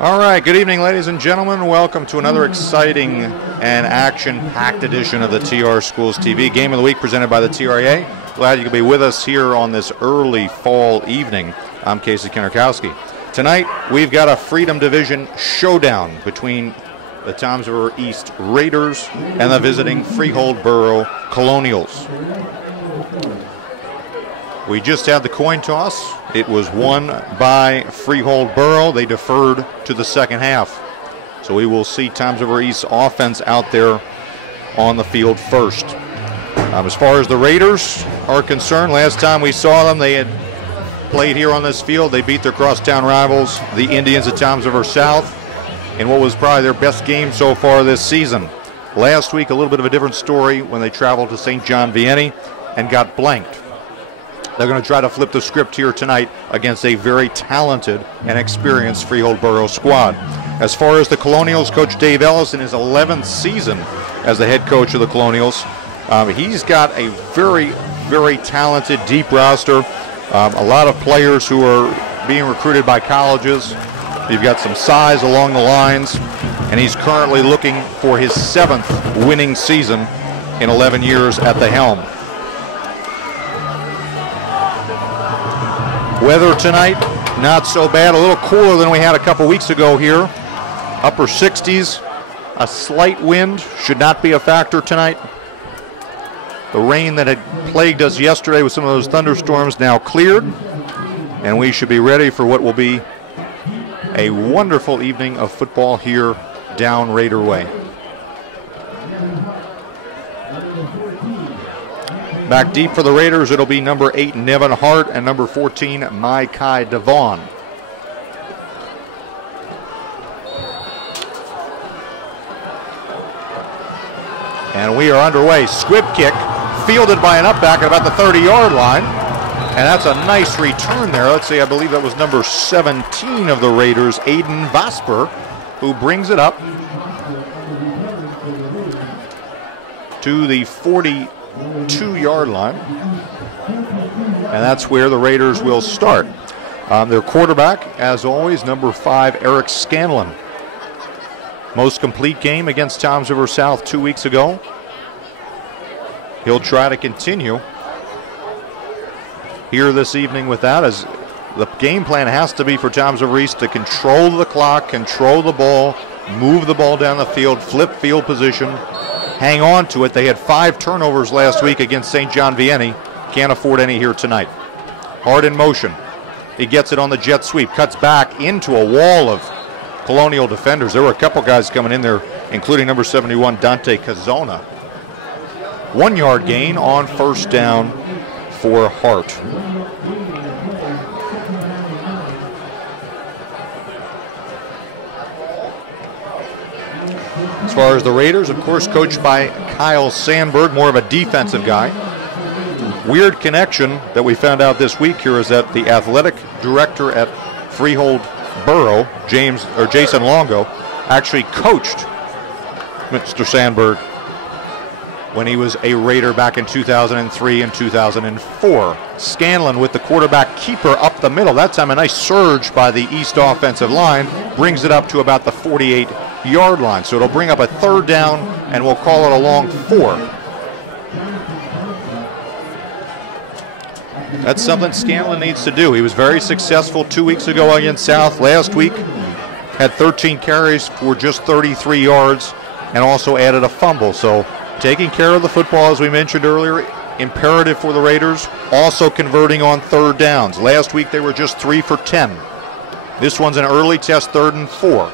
All right, good evening, ladies and gentlemen. Welcome to another exciting and action-packed edition of the TR Schools TV Game of the Week presented by the TRA. Glad you could be with us here on this early fall evening. I'm Casey Kinnerkowski. Tonight, we've got a Freedom Division showdown between the Toms River East Raiders and the visiting Freehold Boro Colonials. We just had the coin toss. It was won by Freehold Boro. They deferred to the second half. So we will see Toms River East's offense out there on the field first. As far as the Raiders are concerned, last time we saw them, they had played here on this field. They beat their crosstown rivals, the Indians of Toms River South, in what was probably their best game so far this season. Last week, a little bit of a different story when they traveled to St. John Vianney and got blanked. They're going to try to flip the script here tonight against a very talented and experienced Freehold Boro squad. As far as the Colonials, Coach Dave Ellis in his 11th season as the head coach of the Colonials, he's got a very, very talented, deep roster. A lot of players who are being recruited by colleges. You've got some size along the lines, and he's currently looking for his 7th winning season in 11 years at the helm. Weather tonight, not so bad. A little cooler than we had a couple weeks ago here. Upper 60s. A slight wind should not be a factor tonight. The rain that had plagued us yesterday with some of those thunderstorms now cleared. And we should be ready for what will be a wonderful evening of football here down Raider Way. Back deep for the Raiders, it'll be number 8, Nevin Hart, and number 14, Mai-Kai Devon. And we are underway. Squib kick, fielded by an up back at about the 30-yard line. And that's a nice return there. Let's see, I believe that was number 17 of the Raiders, Aiden Vosper, who brings it up to the 42-yard line. And that's where the Raiders will start. Their quarterback, as always, number 5, Eric Scanlon. Most complete game against Toms River South 2 weeks ago. He'll try to continue here this evening with that, as the game plan has to be for Toms River East to control the clock, control the ball, move the ball down the field, flip field position, hang on to it. They had 5 turnovers last week against St. John Vianney. Can't afford any here tonight. Hard in motion. He gets it on the jet sweep, cuts back into a wall of Colonial defenders. There were a couple guys coming in there, including number 71, Dante Cazona. 1-yard gain on first down for Hart. As far as the Raiders, of course, coached by Kyle Sandberg, more of a defensive guy. Weird connection that we found out this week here is that the athletic director at Freehold Boro, Jason Longo, actually coached Mr. Sandberg when he was a Raider back in 2003 and 2004. Scanlon with the quarterback keeper up the middle. That time a nice surge by the East offensive line brings it up to about the 48-yard line. So it'll bring up a third down, and we'll call it a long 4. That's something Scanlon needs to do. He was very successful 2 weeks ago against South. Last week had 13 carries for just 33 yards and also added a fumble. So taking care of the football, as we mentioned earlier, imperative for the Raiders. Also converting on third downs. Last week they were just 3 for 10. This one's an early test, 3rd and 4.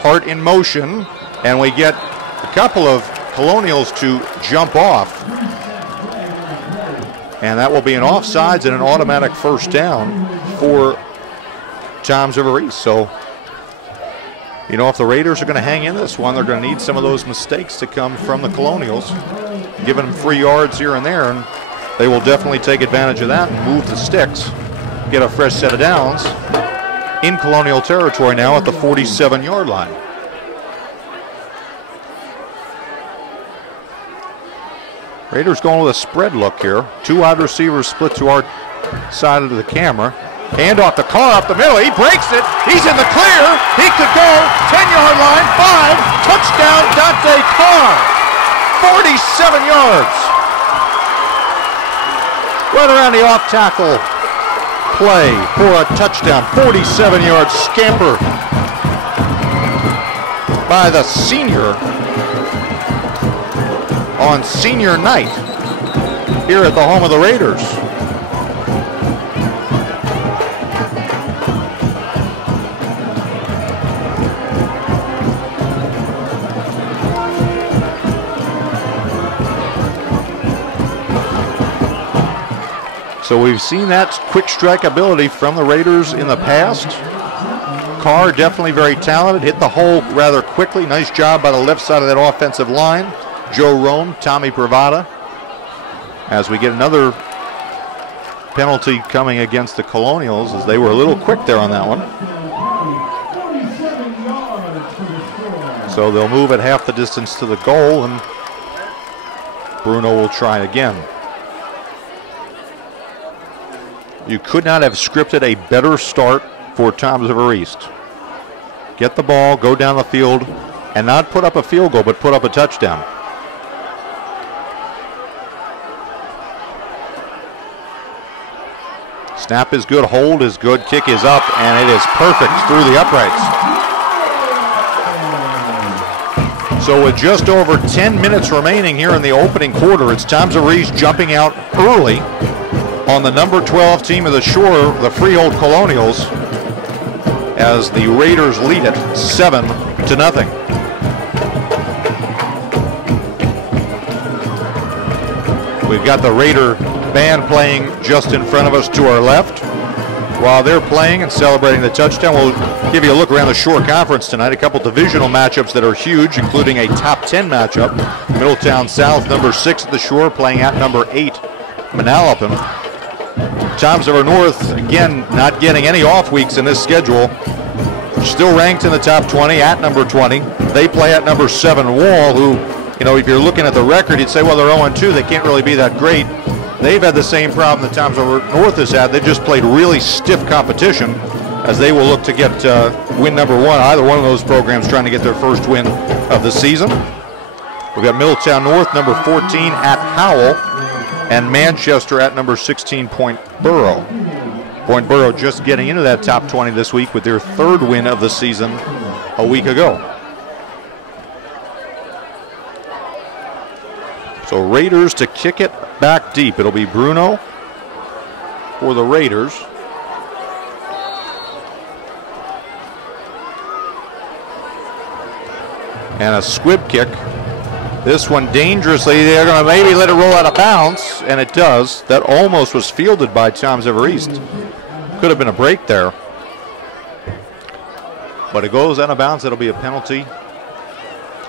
Hart in motion, and we get a couple of Colonials to jump off. And that will be an offsides and an automatic first down for Toms River East. So, you know, if the Raiders are going to hang in this one, they're going to need some of those mistakes to come from the Colonials, giving them 3 yards here and there, and they will definitely take advantage of that and move the sticks, get a fresh set of downs in Colonial territory now at the 47-yard line. Raiders going with a spread look here. 2 wide receivers split to our side of the camera. Hand off the Carr up the middle. He breaks it. He's in the clear. He could go 10-yard line. 5. Touchdown, Dante Carr. 47 yards. Right around the off tackle play for a touchdown. 47-yard scamper by the senior on senior night here at the home of the Raiders. So we've seen that quick strike ability from the Raiders in the past. Carr definitely very talented, hit the hole rather quickly. Nice job by the left side of that offensive line. Joe Rome, Tommy Pravada. As we get another penalty coming against the Colonials, as they were a little quick there on that one. So they'll move at half the distance to the goal, and Bruno will try again. You could not have scripted a better start for Toms River East. Get the ball, go down the field, and not put up a field goal, but put up a touchdown. Snap is good, hold is good, kick is up, and it is perfect through the uprights. So with just over 10 minutes remaining here in the opening quarter, it's Toms River East jumping out early on the number 12 team of the Shore, the Freehold Colonials, as the Raiders lead it 7-0. We've got the Raider band playing just in front of us to our left. While they're playing and celebrating the touchdown, we'll give you a look around the Shore Conference tonight. A couple divisional matchups that are huge, including a top 10 matchup. Middletown South, number 6 at the Shore, playing at number 8, Manalapan. Toms River North, again, not getting any off weeks in this schedule. Still ranked in the top 20 at number 20. They play at number 7, Wall, who, you know, if you're looking at the record, you'd say, well, they're 0-2. They can't really be that great. They've had the same problem that Toms River North has had. They've just played really stiff competition as they will look to get win number 1. Either one of those programs trying to get their first win of the season. We've got Middletown North, number 14, at Howell, and Manchester at number 16, Point Boro. Point Boro just getting into that top 20 this week with their 3rd win of the season a week ago. So Raiders to kick it back deep. It'll be Bruno for the Raiders. And a squib kick. This one dangerously, they're going to maybe let it roll out of bounds, and it does. That almost was fielded by Toms River East. Could have been a break there. But it goes out of bounds. It'll be a penalty.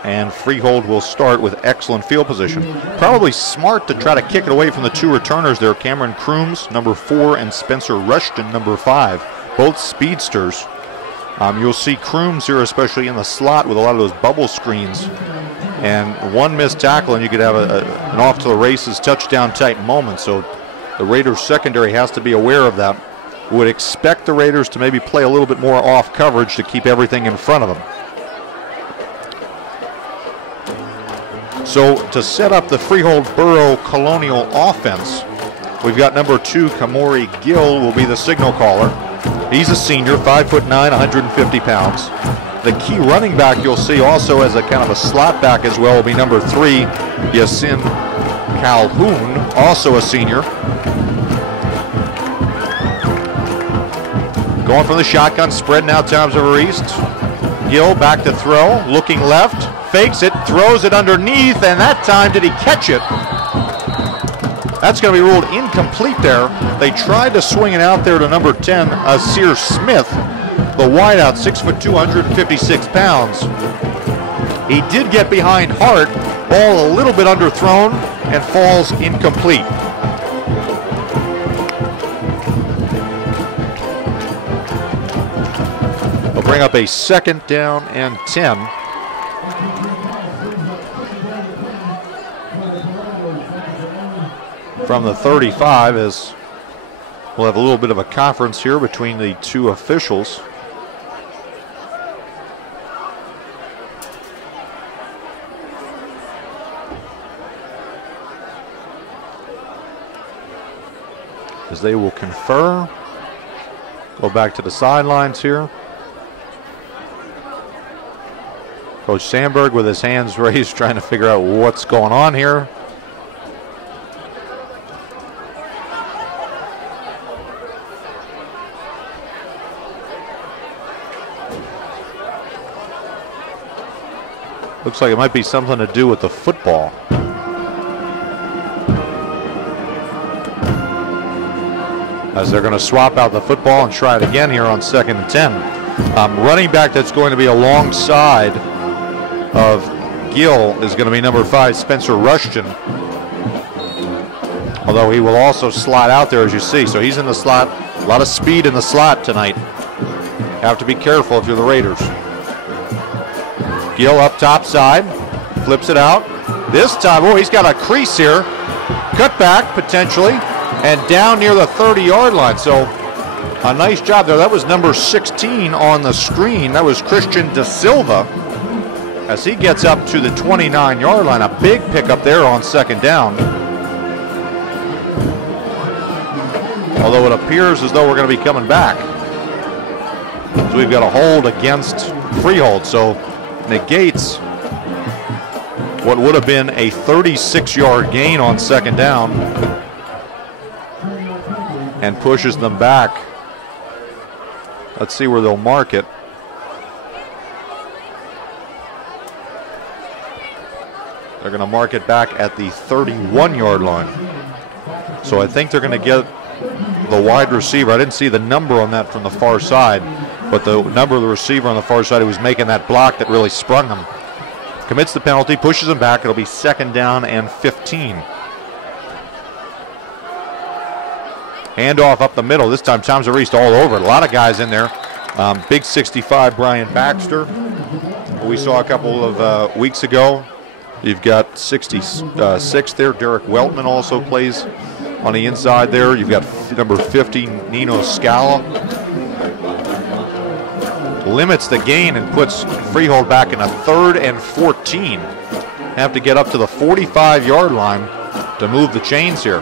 And Freehold will start with excellent field position. Probably smart to try to kick it away from the 2 returners there. Cameron Crooms, number 4, and Spencer Rushton, number 5. Both speedsters. You'll see Crooms here, especially in the slot with a lot of those bubble screens. And one missed tackle, and you could have an off to the races touchdown type moment. So the Raiders secondary has to be aware of that. Would expect the Raiders to maybe play a little bit more off coverage to keep everything in front of them. So to set up the Freehold Boro Colonial offense, we've got number 2, Kamori Gill, will be the signal caller. He's a senior, 5'9", 150 pounds. The key running back you'll see also as a kind of a slot back as well will be number 3, Yasin Calhoun, also a senior. Going from the shotgun, spread now Toms River East. Gill back to throw, looking left, fakes it, throws it underneath, and that time did he catch it? That's going to be ruled incomplete there. They tried to swing it out there to number 10, Asir Smith, the wideout, 6'2", 256 pounds. He did get behind Hart, ball a little bit underthrown, and falls incomplete. They'll bring up a 2nd down and 10. From the 35 as We'll have a little bit of a conference here between the two officials. As they will confer. Go back to the sidelines here. Coach Sandberg with his hands raised, trying to figure out what's going on here. Looks like it might be something to do with the football. As they're going to swap out the football and try it again here on 2nd and 10. Running back that's going to be alongside of Gill is going to be number 5, Spencer Rushton. Although he will also slide out there, as you see. So he's in the slot. A lot of speed in the slot tonight. Have to be careful if you're the Raiders. Gill up top side. Flips it out. This time, oh, he's got a crease here. Cut back, potentially. And down near the 30-yard line. So a nice job there. That was number 16 on the screen. That was Christian Da Silva. As he gets up to the 29-yard line. A big pickup there on 2nd down. Although it appears as though we're going to be coming back. So we've got a hold against Freehold. So negates what would have been a 36-yard gain on 2nd down. And pushes them back. Let's see where they'll mark it. They're going to mark it back at the 31-yard line. So I think they're going to get the wide receiver. I didn't see the number on that from the far side, but the number of the receiver on the far side who was making that block that really sprung him. Commits the penalty, pushes him back. It'll be 2nd down and 15. Handoff up the middle. This time, Tom Zarist all over it. A lot of guys in there. Big 65, Brian Baxter, who we saw a couple of weeks ago. You've got 66 there. Derek Weltman also plays on the inside there. You've got number 50, Nino Scala. Limits the gain and puts Freehold back in a 3rd and 14. Have to get up to the 45-yard line to move the chains here.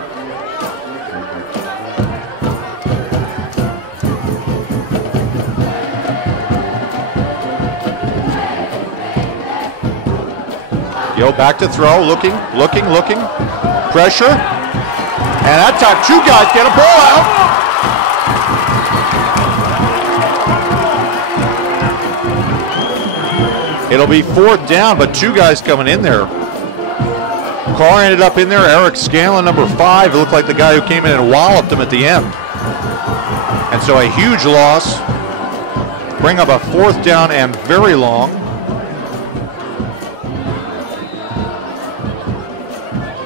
Gill back to throw, looking. Pressure. And that time, 2 guys get a ball out. It'll be 4th down, but 2 guys coming in there. Carr ended up in there. Eric Scanlon, number 5. It looked like the guy who came in and walloped him at the end. And so a huge loss. Bring up a 4th down and very long.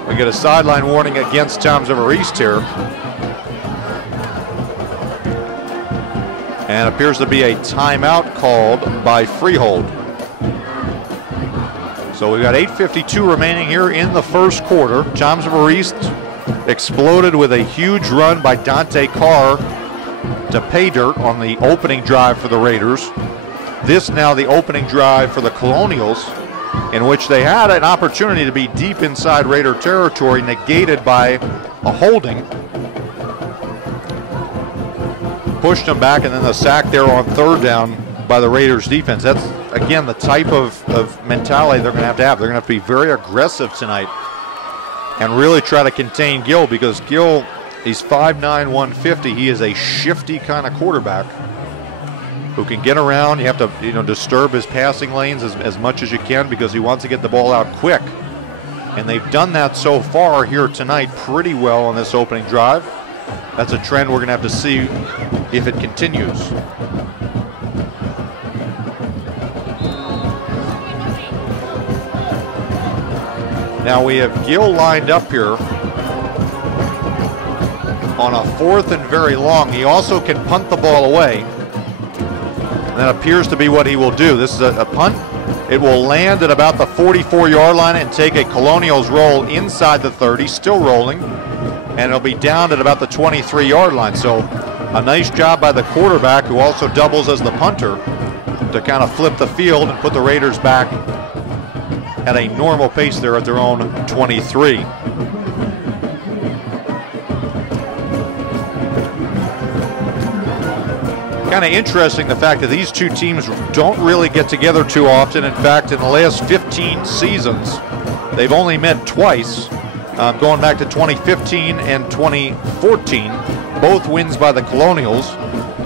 We get a sideline warning against Toms River East here. And appears to be a timeout called by Freehold. So we've got 8:52 remaining here in the first quarter. Toms River East exploded with a huge run by Dante Carr to pay dirt on the opening drive for the Raiders. This now the opening drive for the Colonials, in which they had an opportunity to be deep inside Raider territory, negated by a holding. Pushed them back, and then the sack there on 3rd down by the Raiders defense. That's, again, the type of mentality they're going to have. They're going to have to be very aggressive tonight and really try to contain Gill, because Gill, he's 5'9", 150. He is a shifty kind of quarterback who can get around. You have to, disturb his passing lanes as much as you can, because he wants to get the ball out quick. And they've done that so far here tonight pretty well on this opening drive. That's a trend we're going to have to see if it continues. Now we have Gill lined up here on a 4th and very long. He also can punt the ball away. And that appears to be what he will do. This is a punt. It will land at about the 44-yard line and take a Colonials roll inside the 30, still rolling. and it'll be down at about the 23-yard line. So a nice job by the quarterback, who also doubles as the punter, to kind of flip the field and put the Raiders back at a normal pace there at their own 23. Kind of interesting, the fact that these two teams don't really get together too often. In fact, in the last 15 seasons, they've only met twice, going back to 2015 and 2014. Both wins by the Colonials.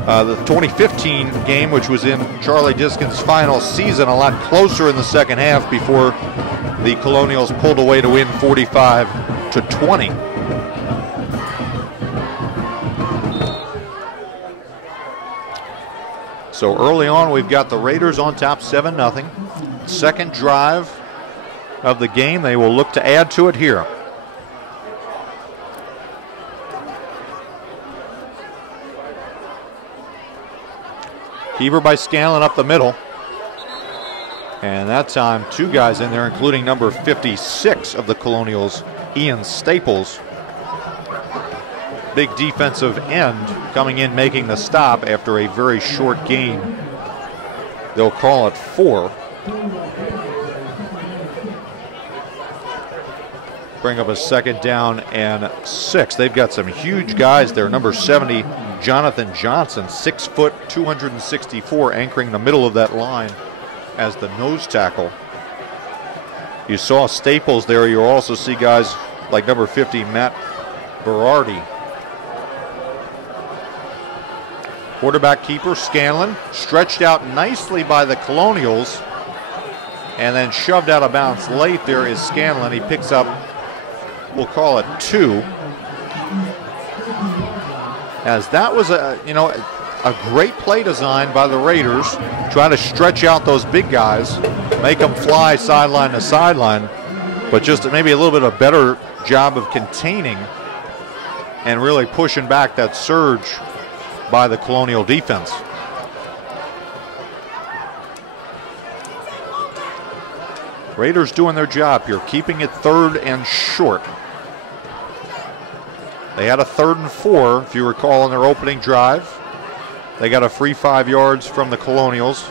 The 2015 game, which was in Charlie Diskin's final season, a lot closer in the second half before the Colonials pulled away to win 45-20. So early on, we've got the Raiders on top 7-0. Second drive of the game, they will look to add to it here. Keeper by Scanlon up the middle. And that time, two guys in there, including number 56 of the Colonials, Ian Staples. Big defensive end coming in, making the stop after a very short game. They'll call it 4. Bring up a second down and 6. They've got some huge guys there. Number 70, Jonathan Johnson, 6 foot, 264, anchoring the middle of that line as the nose tackle. You saw Staples there. You'll also see guys like number 50, Matt Berardi. Quarterback keeper, Scanlon, stretched out nicely by the Colonials and then shoved out of bounds late. There is Scanlon. He picks up, we'll call it 2. As that was a great play design by the Raiders, trying to stretch out those big guys, make them fly sideline to sideline, but just maybe a little bit of a better job of containing and really pushing back that surge by the Colonial defense. Raiders doing their job here, keeping it 3rd and short. They had a 3rd and 4, if you recall, in their opening drive. They got a free 5 yards from the Colonials.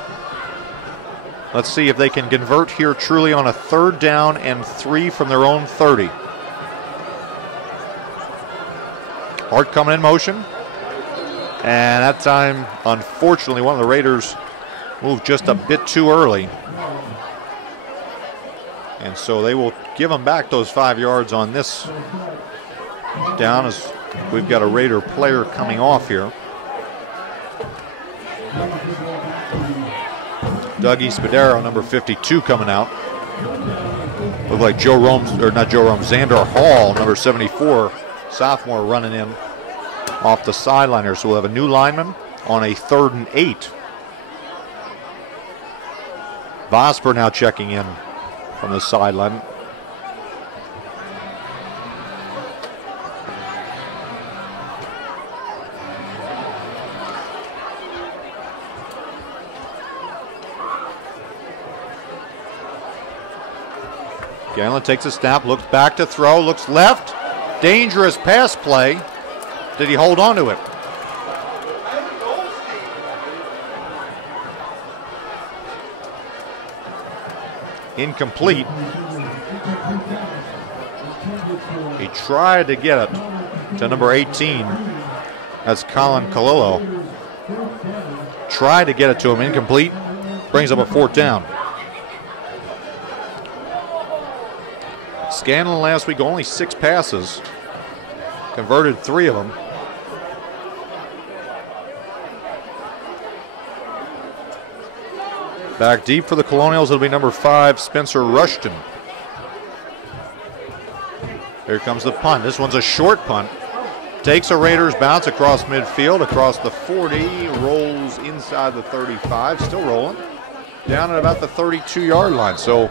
Let's see if they can convert here truly on a 3rd down and 3 from their own 30. Hart coming in motion. And that time, unfortunately, one of the Raiders moved just a bit too early. And so they will give them back those 5 yards on this down, as we've got a Raider player coming off here. Dougie Spadaro, number 52, coming out. Looked like Xander Hall, number 74, sophomore, running in off the sideline here. So we'll have a new lineman on a 3rd and 8. Vosper now checking in from the sideline. Scanlon takes a snap, looks back to throw, looks left. Dangerous pass play. Did he hold on to it? Incomplete. He tried to get it to number 18. That's Colin Kalillo. Tried to get it to him, incomplete. Brings up a 4th down. Scanlon last week, only 6 passes. Converted 3 of them. Back deep for the Colonials, it'll be number 5, Spencer Rushton. Here comes the punt. This one's a short punt. Takes a Raiders bounce across midfield, across the 40, rolls inside the 35, still rolling. Down at about the 32-yard line. So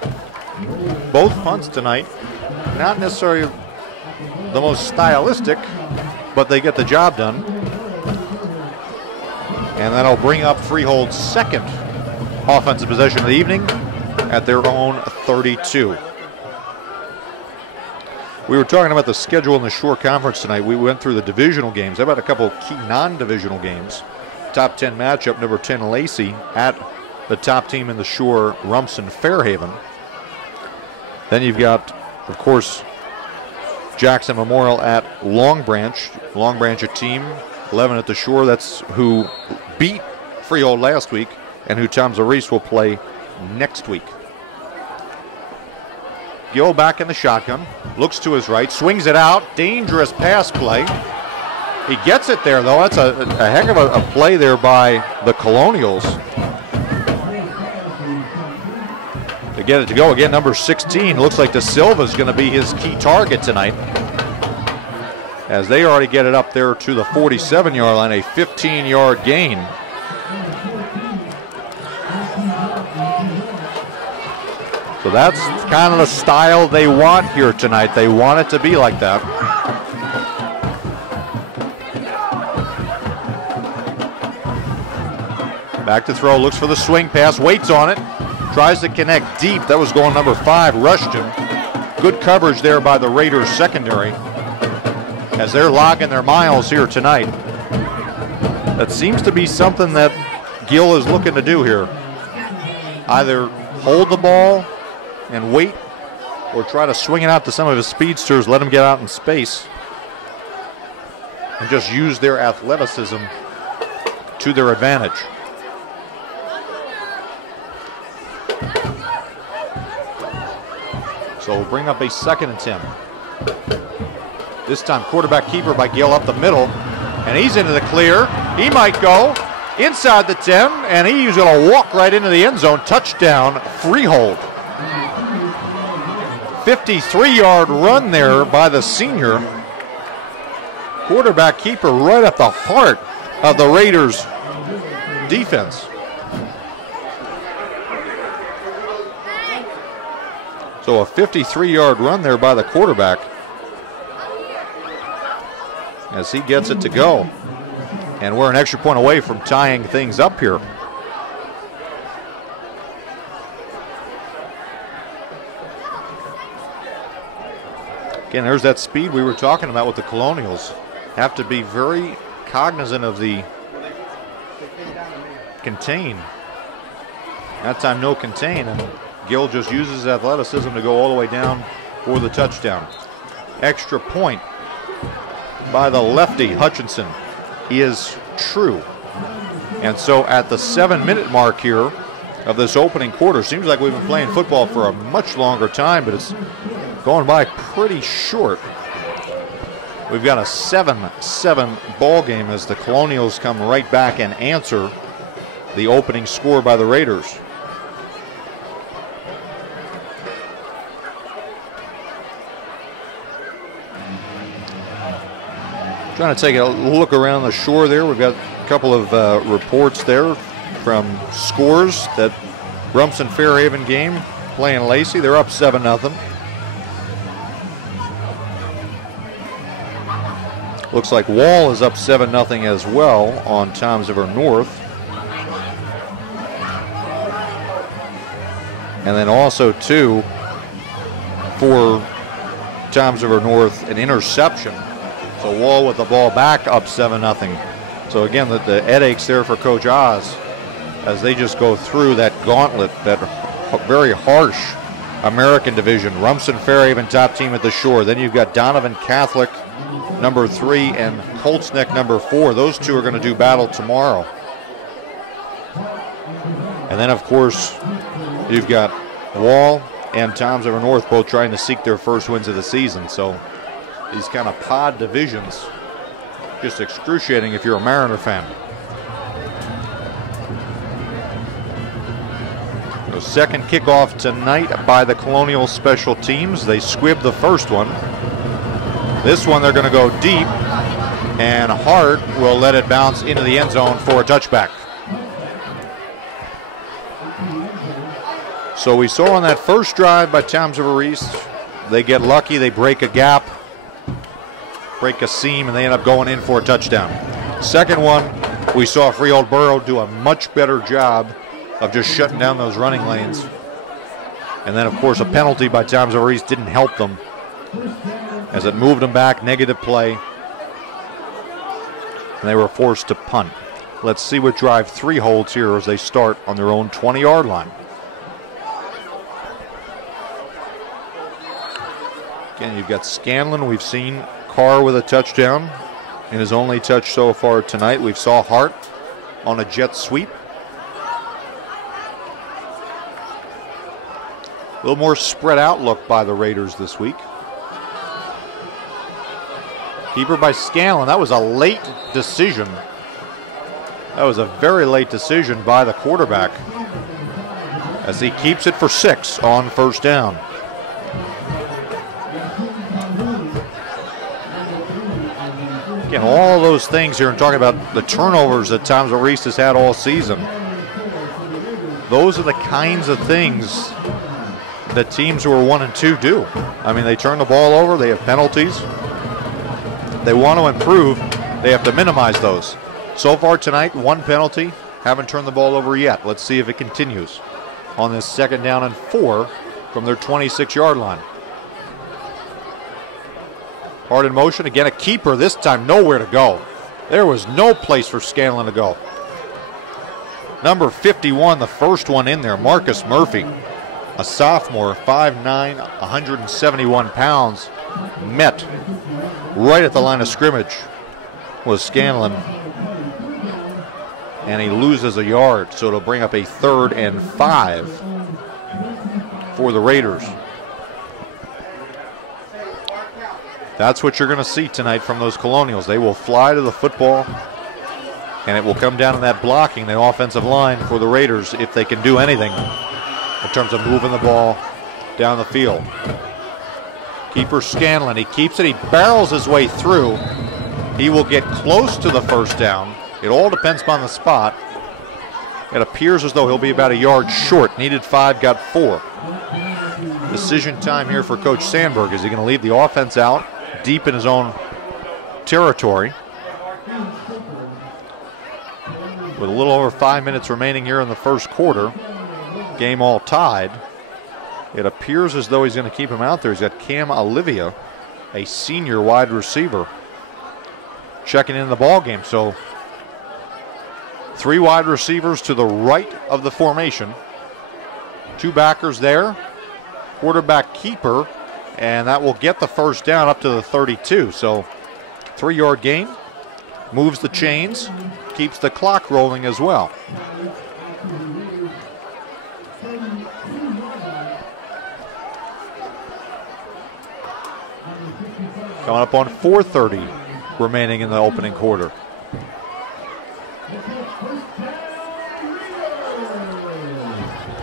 both punts tonight, not necessarily the most stylistic, but they get the job done. And that'll bring up Freehold's 2nd offensive possession of the evening at their own 32. We were talking about the schedule in the Shore Conference tonight. We went through the divisional games. How about a couple of key non-divisional games? Top 10 matchup, number 10 Lacey at the top team in the Shore, Rumson Fairhaven. Then you've got, of course, Jackson Memorial at Long Branch. Long Branch a team, 11 at the Shore. That's who beat Freehold last week and who Tom Reese will play next week. Gill back in the shotgun, looks to his right, swings it out, dangerous pass play. He gets it there, though. That's a heck of a play there by the Colonials to get it to go. Again, number 16, looks like De Silva's going to be his key target tonight, as they already get it up there to the 47-yard line, a 15-yard gain. So that's kind of the style they want here tonight. They want it to be like that. Back to throw, looks for the swing pass, waits on it, tries to connect deep. That was going number 5, rushed him. Good coverage there by the Raiders secondary as they're logging their miles here tonight. That seems to be something that Gill is looking to do here. Either hold the ball and wait, or try to swing it out to some of his speedsters, let them get out in space, and just use their athleticism to their advantage. So we'll bring up a 2nd and 10. This time quarterback keeper by Gill up the middle, and he's into the clear. He might go inside the 10, and he's going to walk right into the end zone. Touchdown, Freehold. 53-yard run there by the senior. Quarterback keeper right at the heart of the Raiders' defense. So a 53-yard run there by the quarterback as he gets it to go. And we're an extra point away from tying things up here. Again, there's that speed we were talking about with the Colonials. Have to be very cognizant of the contain. That time no contain, and Gill just uses his athleticism to go all the way down for the touchdown. Extra point by the lefty, Hutchinson, is true. And so at the 7-minute mark here of this opening quarter, seems like we've been playing football for a much longer time, but it's going by pretty short. We've got a 7-7 ball game as the Colonials come right back and answer the opening score by the Raiders. Trying to take a look around the Shore there. We've got a couple of reports there from scores. That Rumson Fairhaven game playing Lacey. They're up 7-0. Looks like Wall is up 7-0 as well on Toms River North. And then also, too, for Toms River North, an interception. So Wall with the ball back, up 7-0. So again, the headaches there for Coach Oz as they just go through that gauntlet, that very harsh American division. Rumson Fairhaven, top team at the Shore. Then you've got Donovan Catholic, number 3, and Colts Neck, number 4. Those two are going to do battle tomorrow. And then, of course, you've got Wall and Toms River North both trying to seek their first wins of the season. So these kind of pod divisions, just excruciating if you're a Mariner fan. So second kickoff tonight by the Colonial special teams. They squibbed the first one. This one they're going to go deep, and Hart will let it bounce into the end zone for a touchback. So we saw on that first drive by Toms River East, they get lucky, they break a gap, break a seam, and they end up going in for a touchdown. Second one, we saw Freehold Boro do a much better job of just shutting down those running lanes. And then, of course, a penalty by Toms River East didn't help them as it moved them back, negative play, and they were forced to punt. Let's see what drive 3 holds here as they start on their own 20-yard line. Again, you've got Scanlon. We've seen Carr with a touchdown in his only touch so far tonight. We saw Hart on a jet sweep. A little more spread out look by the Raiders this week. Keeper by Scanlon. That was a late decision. That was a very late decision by the quarterback as he keeps it for 6 on first down. Again, all those things here, and talking about the turnovers that Tom Reese has had all season. Those are the kinds of things that teams who are 1 and 2 do. I mean, they turn the ball over, they have penalties. They want to improve, they have to minimize those. So far tonight, 1 penalty, haven't turned the ball over yet. Let's see if it continues on this 2nd down and 4 from their 26-yard line. Hard in motion, again a keeper, this time nowhere to go. There was no place for Scanlon to go. Number 51, the first one in there, Marcus Murphy, a sophomore, 5'9", 171 pounds, met right at the line of scrimmage was Scanlon, and he loses a yard, so it'll bring up a 3rd and 5 for the Raiders. That's what you're going to see tonight from those Colonials. They will fly to the football, and it will come down to that blocking, the offensive line for the Raiders, if they can do anything in terms of moving the ball down the field. Keeper Scanlon, he keeps it, he barrels his way through. He will get close to the first down. It all depends upon the spot. It appears as though he'll be about a yard short. Needed 5, got 4. Decision time here for Coach Sandberg. Is he going to leave the offense out deep in his own territory? With a little over 5 minutes remaining here in the first quarter, game all tied. It appears as though he's going to keep him out there. He's got Cam Olivia, a senior wide receiver, checking in the ball game. So 3 wide receivers to the right of the formation. 2 backers there. Quarterback keeper, and that will get the first down up to the 32. So 3-yard gain, moves the chains, keeps the clock rolling as well. Coming up on 4:30 remaining in the opening quarter.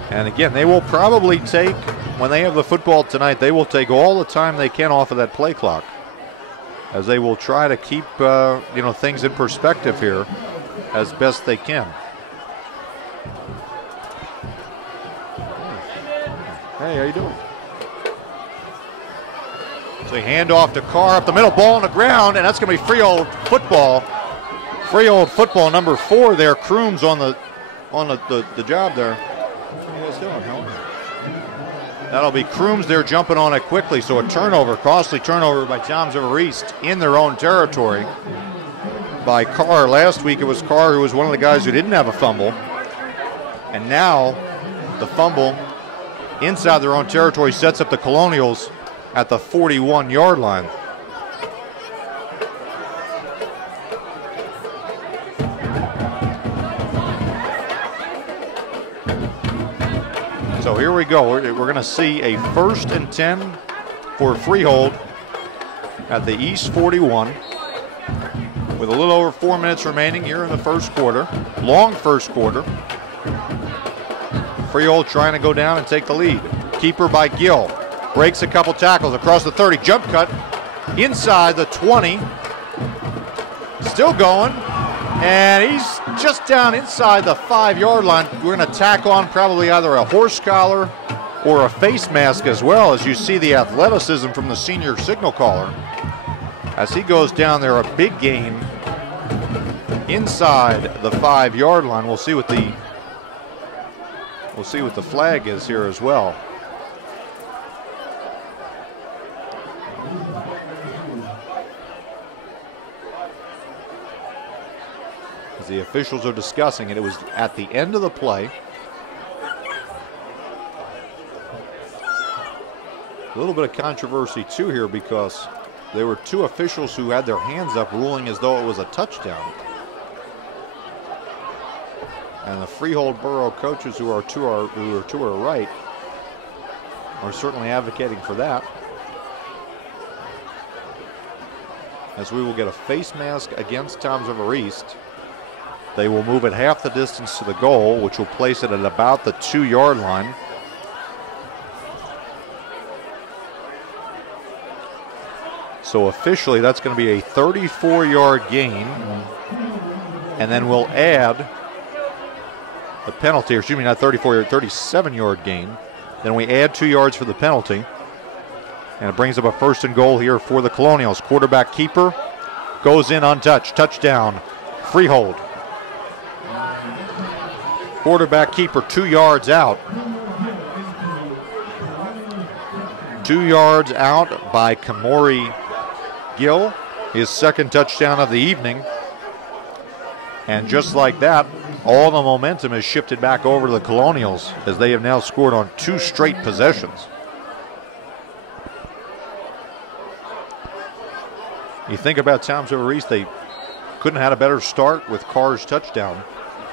And again, they will probably take, when they have the football tonight, they will take all the time they can off of that play clock, as they will try to keep things in perspective here as best they can. Hey, how you doing? So they hand off to Carr up the middle, ball on the ground, and that's going to be Freehold football. Freehold football, number 4 there. Crooms on the job there. What are you guys doing? How are you? That'll be Crooms there jumping on it quickly. So a turnover, costly turnover by Toms River East in their own territory by Carr. Last week it was Carr who was one of the guys who didn't have a fumble. And now the fumble inside their own territory sets up the Colonials at the 41-yard line. So here we go. We're going to see a 1st and 10 for Freehold at the East 41 with a little over 4 minutes remaining here in the first quarter. Long first quarter. Freehold trying to go down and take the lead. Keeper by Gill. Breaks a couple tackles across the 30. Jump cut inside the 20. Still going. And he's just down inside the 5-yard line. We're going to tack on probably either a horse collar or a face mask as well, as you see the athleticism from the senior signal caller. As he goes down there, a big gain inside the 5-yard line. We'll see what the flag is here as well. As the officials are discussing it, it was at the end of the play. A little bit of controversy too here because there were two officials who had their hands up ruling as though it was a touchdown. And the Freehold Boro coaches who are to our right are certainly advocating for that. As we will get a face mask against Toms River East. They will move it half the distance to the goal, which will place it at about the 2-yard line. So officially, that's going to be a 34-yard gain. And then we'll add the penalty, or excuse me, not 34-yard, 37-yard gain. Then we add 2 yards for the penalty. And it brings up a 1st and goal here for the Colonials. Quarterback keeper goes in untouched. Touchdown, Freehold. Quarterback keeper 2 yards out. 2 yards out by Kamori Gill, his 2nd touchdown of the evening. And just like that, all the momentum is shifted back over to the Colonials as they have now scored on 2 straight possessions. You think about Toms River East, they couldn't have had a better start with Carr's touchdown,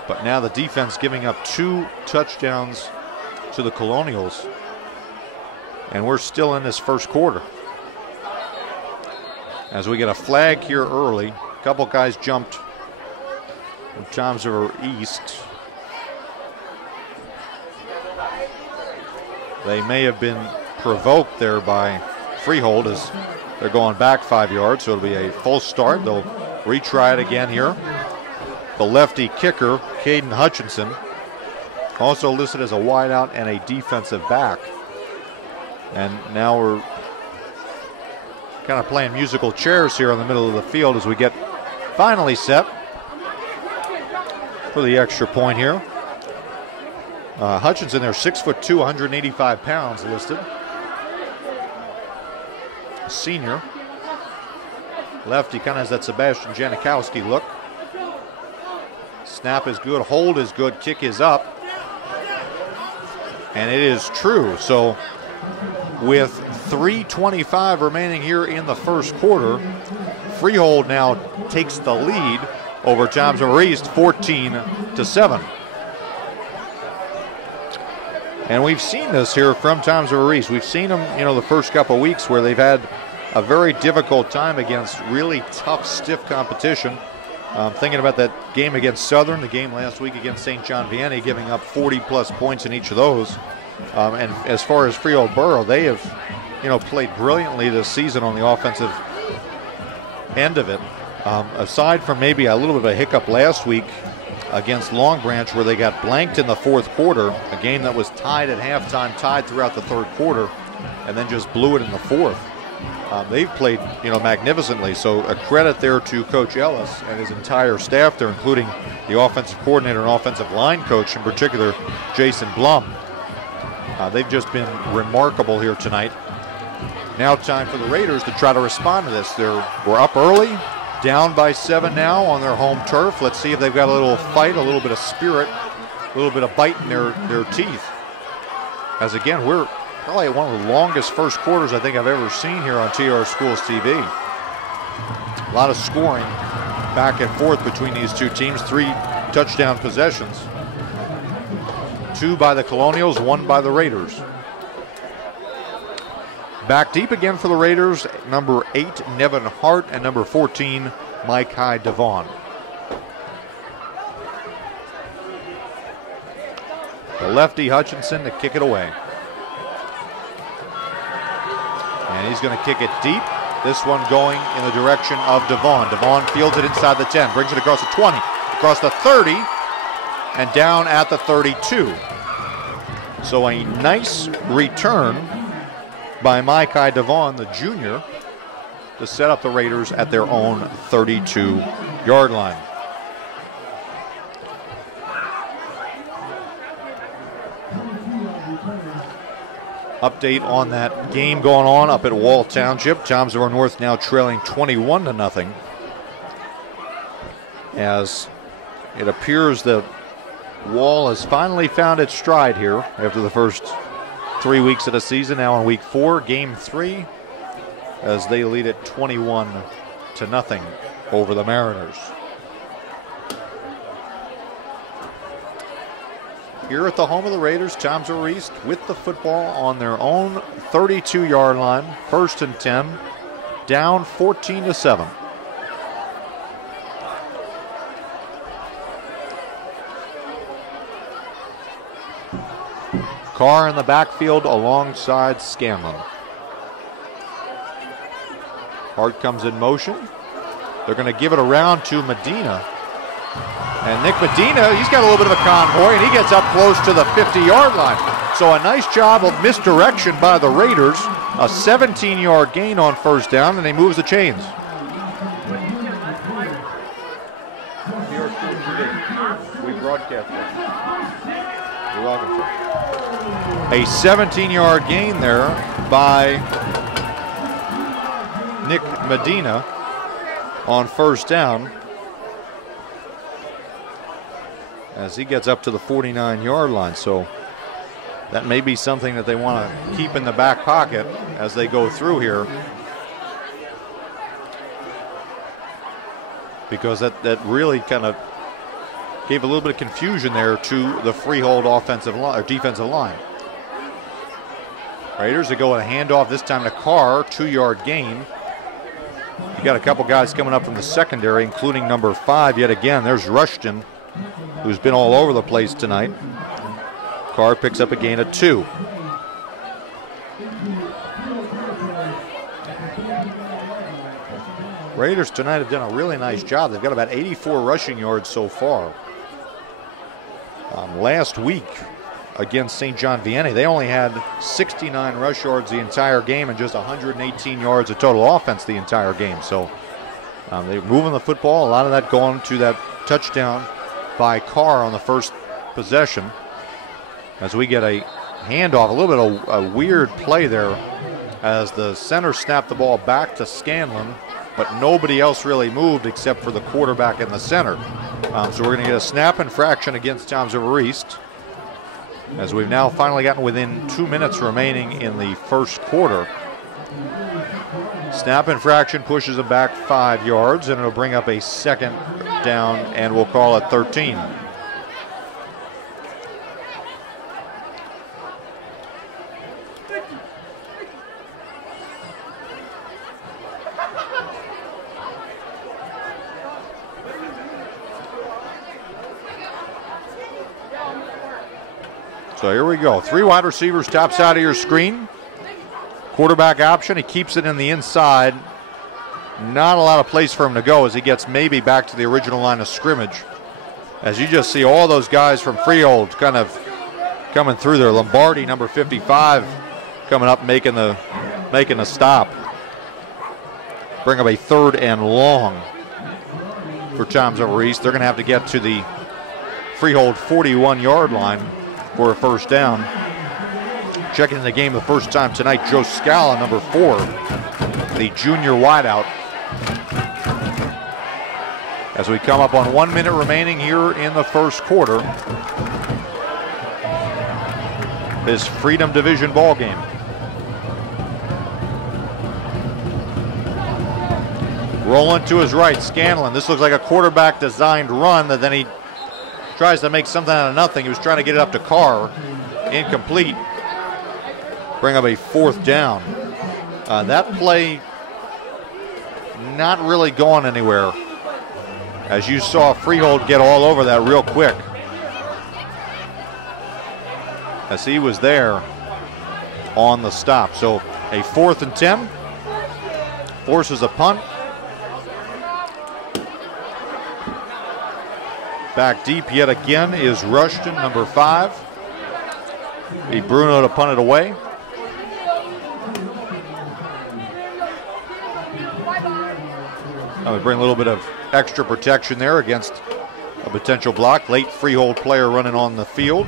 but now the defense giving up 2 touchdowns to the Colonials, and we're still in this first quarter. As we get a flag here early, a couple guys jumped from Toms River East. They may have been provoked there by Freehold as they're going back 5 yards, so it'll be a full start. They'll retry it again here. The lefty kicker, Caden Hutchinson, also listed as a wideout and a defensive back. And now we're kind of playing musical chairs here in the middle of the field as we get finally set for the extra point here. Hutchinson there, 6'2", 185 pounds listed. Senior. Lefty kind of has that Sebastian Janikowski look. Snap is good, hold is good, kick is up. And it is true. So with 3:25 remaining here in the first quarter, Freehold now takes the lead over Toms River East 14-7. And we've seen this here from Toms River East. We've seen them, the first couple of weeks where they've had a very difficult time against really tough, stiff competition. Thinking about that game against Southern, the game last week against St. John Vianney, giving up 40-plus points in each of those. And as far as Freehold Boro, they have, played brilliantly this season on the offensive end of it. Aside from maybe a little bit of a hiccup last week against Long Branch where they got blanked in the fourth quarter, a game that was tied at halftime, tied throughout the third quarter, and then just blew it in the fourth. They've played, magnificently. So a credit there to Coach Ellis and his entire staff there, including the offensive coordinator and offensive line coach, in particular, Jason Blum. They've just been remarkable here tonight. Now time for the Raiders to try to respond to this. We're up early, down by 7 now on their home turf. Let's see if they've got a little fight, a little bit of spirit, a little bit of bite in their teeth. As again, we're probably one of the longest first quarters I think I've ever seen here on TR Schools TV. A lot of scoring back and forth between these two teams. 3 touchdown possessions. 2 by the Colonials, 1 by the Raiders. Back deep again for the Raiders, number 8, Nevin Hart, and number 14, Mike Hyde Devon. The lefty Hutchinson to kick it away. And he's going to kick it deep. This one going in the direction of Devon. Devon fields it inside the 10, brings it across the 20, across the 30, and down at the 32. So a nice return by Micah Devon, the junior, to set up the Raiders at their own 32-yard line. Update on that game going on up at Wall Township. Toms River North now trailing 21-0 as it appears that Wall has finally found its stride here after the first 3 weeks of the season. Now in week 4, game 3, as they lead it 21-0 over the Mariners. Here at the home of the Raiders, Toms River East with the football on their own 32-yard line, 1st and 10, down 14-7. Carr in the backfield alongside Scanlon. Hart comes in motion. They're going to give it around to Medina. And Nick Medina, he's got a little bit of a convoy, and he gets up close to the 50-yard line. So a nice job of misdirection by the Raiders. A 17-yard gain on 1st down, and he moves the chains. We broadcast it. You're welcome, sir. A 17-yard gain there by Nick Medina on 1st down, as he gets up to the 49-yard line. So that may be something that they want to keep in the back pocket as they go through here, because that really kind of gave a little bit of confusion there to the Freehold offensive line or defensive line. Raiders are going to hand off this time to Carr, 2-yard gain. You got a couple guys coming up from the secondary, including number 5 yet again. There's Rushton, who's been all over the place tonight. Carr picks up a gain of 2. Raiders tonight have done a really nice job. They've got about 84 rushing yards so far. Last week against St. John Vianney, they only had 69 rush yards the entire game and just 118 yards of total offense the entire game. So they're moving the football, a lot of that going to that touchdown by Carr on the first possession. As we get a handoff, a little bit of a weird play there as the center snapped the ball back to Scanlon, but nobody else really moved except for the quarterback in the center. So we're going to get a snap infraction against Toms River East, as we've now finally gotten within 2 minutes remaining in the first quarter. Snap infraction pushes them back 5 yards, and it'll bring up a 2nd down, and we'll call it 13. So here we go. 3 wide receivers top side of your screen. Quarterback option. He keeps it in the inside. Not a lot of place for him to go as he gets maybe back to the original line of scrimmage. As you just see all those guys from Freehold kind of coming through there. Lombardi, number 55, coming up making the stop. Bring up a 3rd and long for Toms River East. They're going to have to get to the Freehold 41-yard line for a 1st down. Checking in the game the first time tonight, Joe Scala, number 4, the junior wideout. As we come up on 1 minute remaining here in the first quarter, this Freedom Division ball game. Rolling to his right, Scanlon. This looks like a quarterback designed run that then he tries to make something out of nothing. He was trying to get it up to Carr. Incomplete. Bring up a 4th down. That play not really going anywhere, as you saw Freehold get all over that real quick, as he was there on the stop. So a 4th and 10. Forces a punt. Back deep yet again is Rushton, number 5. Be Bruno to punt it away. Now we bring a little bit of extra protection there against a potential block. Late Freehold player running on the field.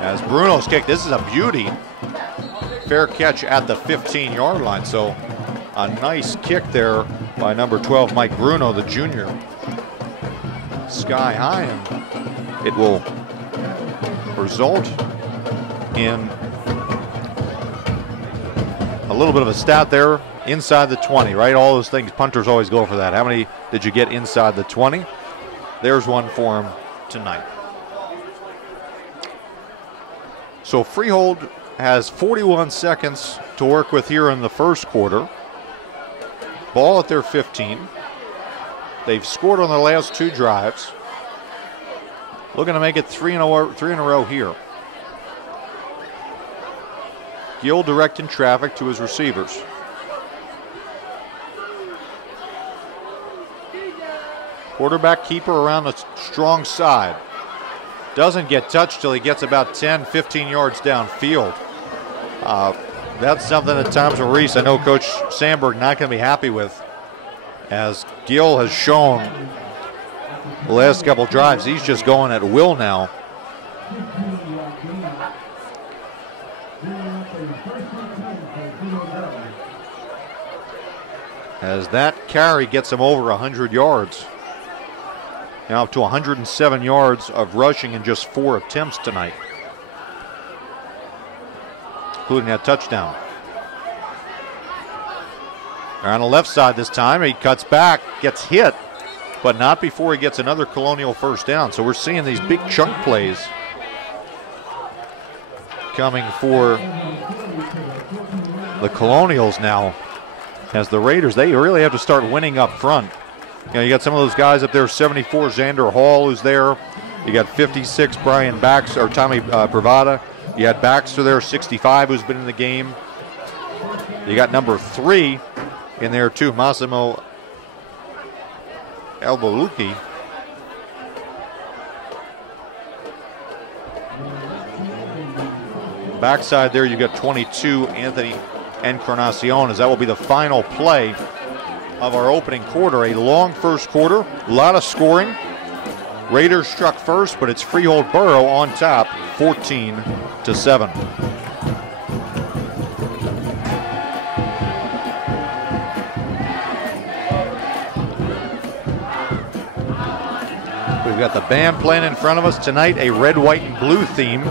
As Bruno's kick, this is a beauty. Fair catch at the 15-yard line. So a nice kick there by number 12, Mike Bruno, the junior. sky high, and it will result in a little bit of a stat there inside the 20, right? All those things, punters always go for that. How many did you get inside the 20? There's one for him tonight. So Freehold has 41 seconds to work with here in the first quarter. Ball at their 15. They've scored on their last 2 drives. Looking to make it three in a row here. Gill directing traffic to his receivers. Quarterback keeper around the strong side. Doesn't get touched till he gets about 10, 15 yards downfield. That's something at times where Reese, I know Coach Sandberg not going to be happy with, as Gill has shown the last couple drives he's just going at will now. As that carry gets him over 100 yards. Now up to 107 yards of rushing in just 4 attempts tonight, including that touchdown. They're on the left side this time. He cuts back, gets hit, but not before he gets another Colonial first down. So we're seeing these big chunk plays coming for the Colonials now, as the Raiders, they really have to start winning up front. You know, you got some of those guys up there, 74 Xander Hall, who's there. You got 56 Brian Baxter, or Tommy Bravada. You had Baxter there, 65, who's been in the game. You got number 3 in there too, Massimo Albaluki. Backside there, you got 22 Anthony Encarnacion, as that will be the final play of our opening quarter. A long first quarter, a lot of scoring. Raiders struck first, but it's Freehold Boro on top, 14-7. We've got the band playing in front of us tonight, a red, white, and blue theme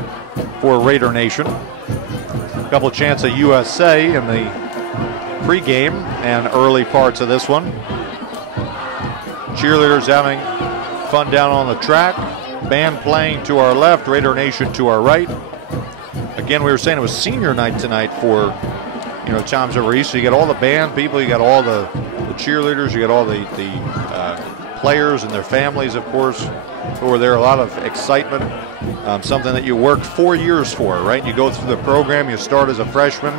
for Raider Nation. A couple chants of USA in the pregame and early parts of this one. Cheerleaders having fun down on the track. Band playing to our left, Raider Nation to our right. Again, we were saying it was senior night tonight for, you know, Tom's Over East. So you got all the band people, you got all the cheerleaders, you got all the players and their families, of course, who are there. A lot of excitement. Something that you worked 4 years for, right? You go through the program, you start as a freshman,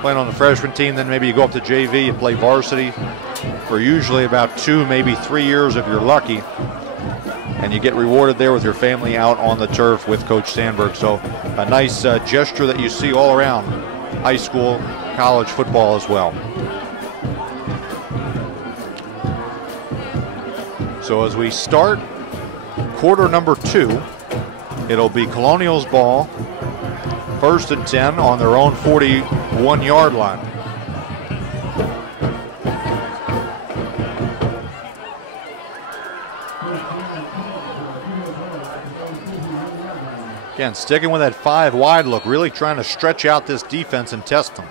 playing on the freshman team, then maybe you go up to JV and play varsity for usually about 2, maybe 3 years if you're lucky. And you get rewarded there with your family out on the turf with Coach Sandberg. So a nice gesture that you see all around high school, college football as well. So as we start quarter number 2, it'll be Colonials ball, 1st and 10 on their own 41-yard line. Again, sticking with that 5 wide look, really trying to stretch out this defense and test them.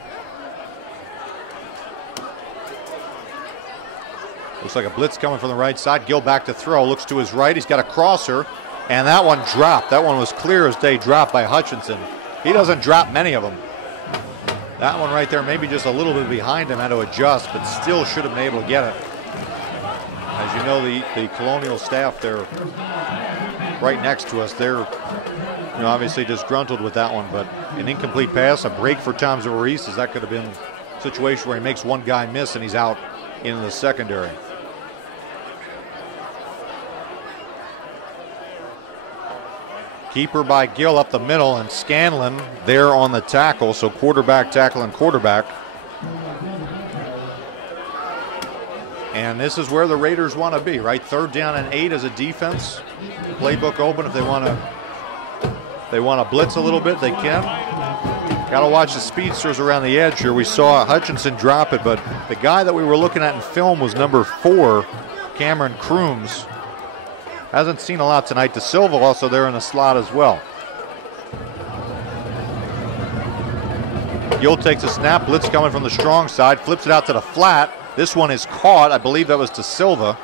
Looks like a blitz coming from the right side. Gill back to throw, looks to his right. He's got a crosser, and that one dropped. That one was clear as day dropped by Hutchinson. He doesn't drop many of them. That one right there, maybe just a little bit behind him, had to adjust, but still should have been able to get it. As you know, the Colonial staff, they're right next to us. They're, you know, obviously disgruntled with that one, but an incomplete pass, a break for Tom's Over East, as that could have been a situation where he makes one guy miss and he's out in the secondary. Keeper by Gill up the middle, and Scanlon there on the tackle. So quarterback, tackle, and quarterback. And this is where the Raiders want to be, right? 3rd down and 8 as a defense. Playbook open if they want to blitz a little bit, they can. Got to watch the speedsters around the edge here. We saw Hutchinson drop it, but the guy that we were looking at in film was number 4, Cameron Crooms. Hasn't seen a lot tonight. De Silva also there in the slot as well. Gill takes a snap. Blitz coming from the strong side. Flips it out to the flat. This one is caught. I believe that was De Silva.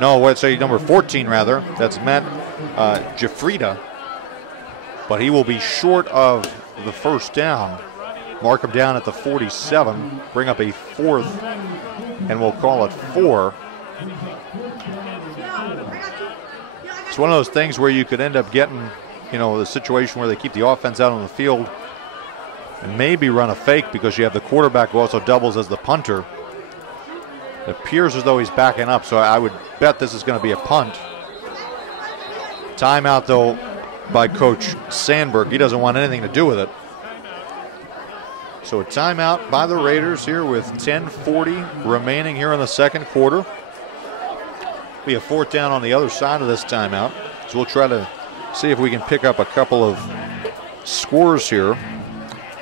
No, let's say number 14 rather. That's Matt Jafrida. But he will be short of the first down. Mark him down at the 47. Bring up a fourth, and we'll call it 4. It's one of those things where you could end up getting, the situation where they keep the offense out on the field and maybe run a fake because you have the quarterback who also doubles as the punter. It appears as though he's backing up, so I would bet this is going to be a punt. Timeout, though, by Coach Sandberg. He doesn't want anything to do with it. So a timeout by the Raiders here with 10:40 remaining here in the second quarter. Be a fourth down on the other side of this timeout. So we'll try to see if we can pick up a couple of scores here.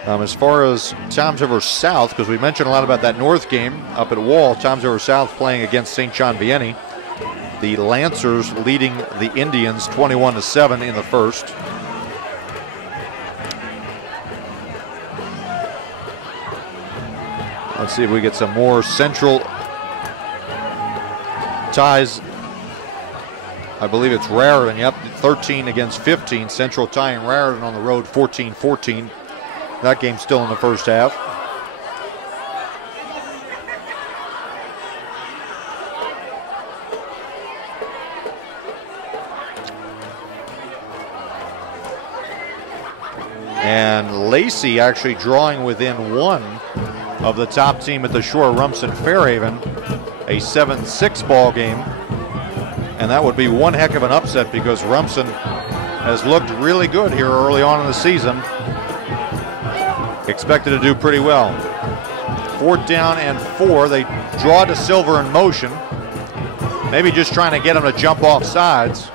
As far as Toms River South, because we mentioned a lot about that North game up at Wall, Toms River South playing against St. John Vianney. The Lancers leading the Indians 21-7 in the first. Let's see if we get some more Central ties. I believe it's Raritan. Yep, 13 against 15. Central tying Raritan on the road 14-14. That game's still in the first half. And Lacey actually drawing within 1 of the top team at the Shore, Rumson Fairhaven. A 7-6 ball game. And that would be one heck of an upset because Rumson has looked really good here early on in the season. Expected to do pretty well. 4th down and 4. They draw to Silver in motion. Maybe just trying to get him to jump off sides.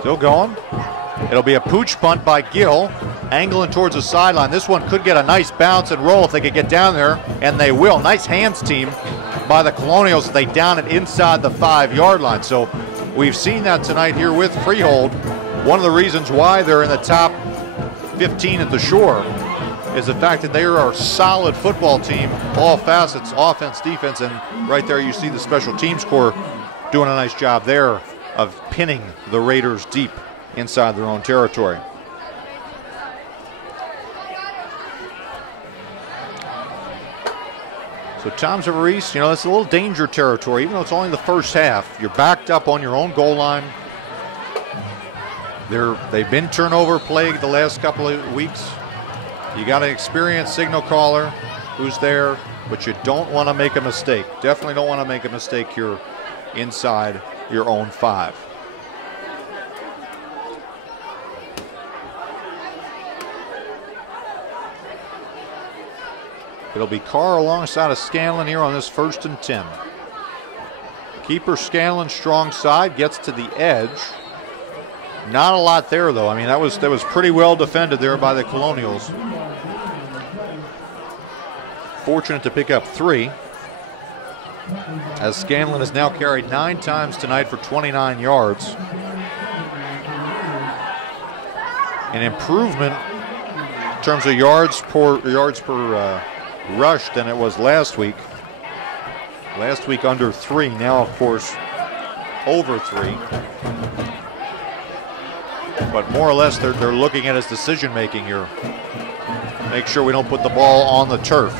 Still going. It'll be a pooch punt by Gill, angling towards the sideline. This one could get a nice bounce and roll if they could get down there, and they will. Nice hands team by the Colonials. They down it inside the 5-yard line. So we've seen that tonight here with Freehold. One of the reasons why they're in the top 15 at the Shore is the fact that they are a solid football team, all facets, offense, defense, and right there you see the special teams corps doing a nice job there of pinning the Raiders deep inside their own territory. So Toms River East, it's a little danger territory, even though it's only the first half. You're backed up on your own goal line. They've been turnover plagued the last couple of weeks. You got an experienced signal caller who's there, but you don't want to make a mistake. Definitely don't want to make a mistake here inside your own 5. It'll be Carr alongside of Scanlon here on this 1st and 10. Keeper Scanlon strong side, gets to the edge. Not a lot there though. I mean, that was pretty well defended there by the Colonials. Fortunate to pick up 3. As Scanlon has now carried 9 times tonight for 29 yards. An improvement in terms of yards per rush than it was last week. Last week under 3, now of course over 3. But more or less they're looking at his decision making here. Make sure we don't put the ball on the turf.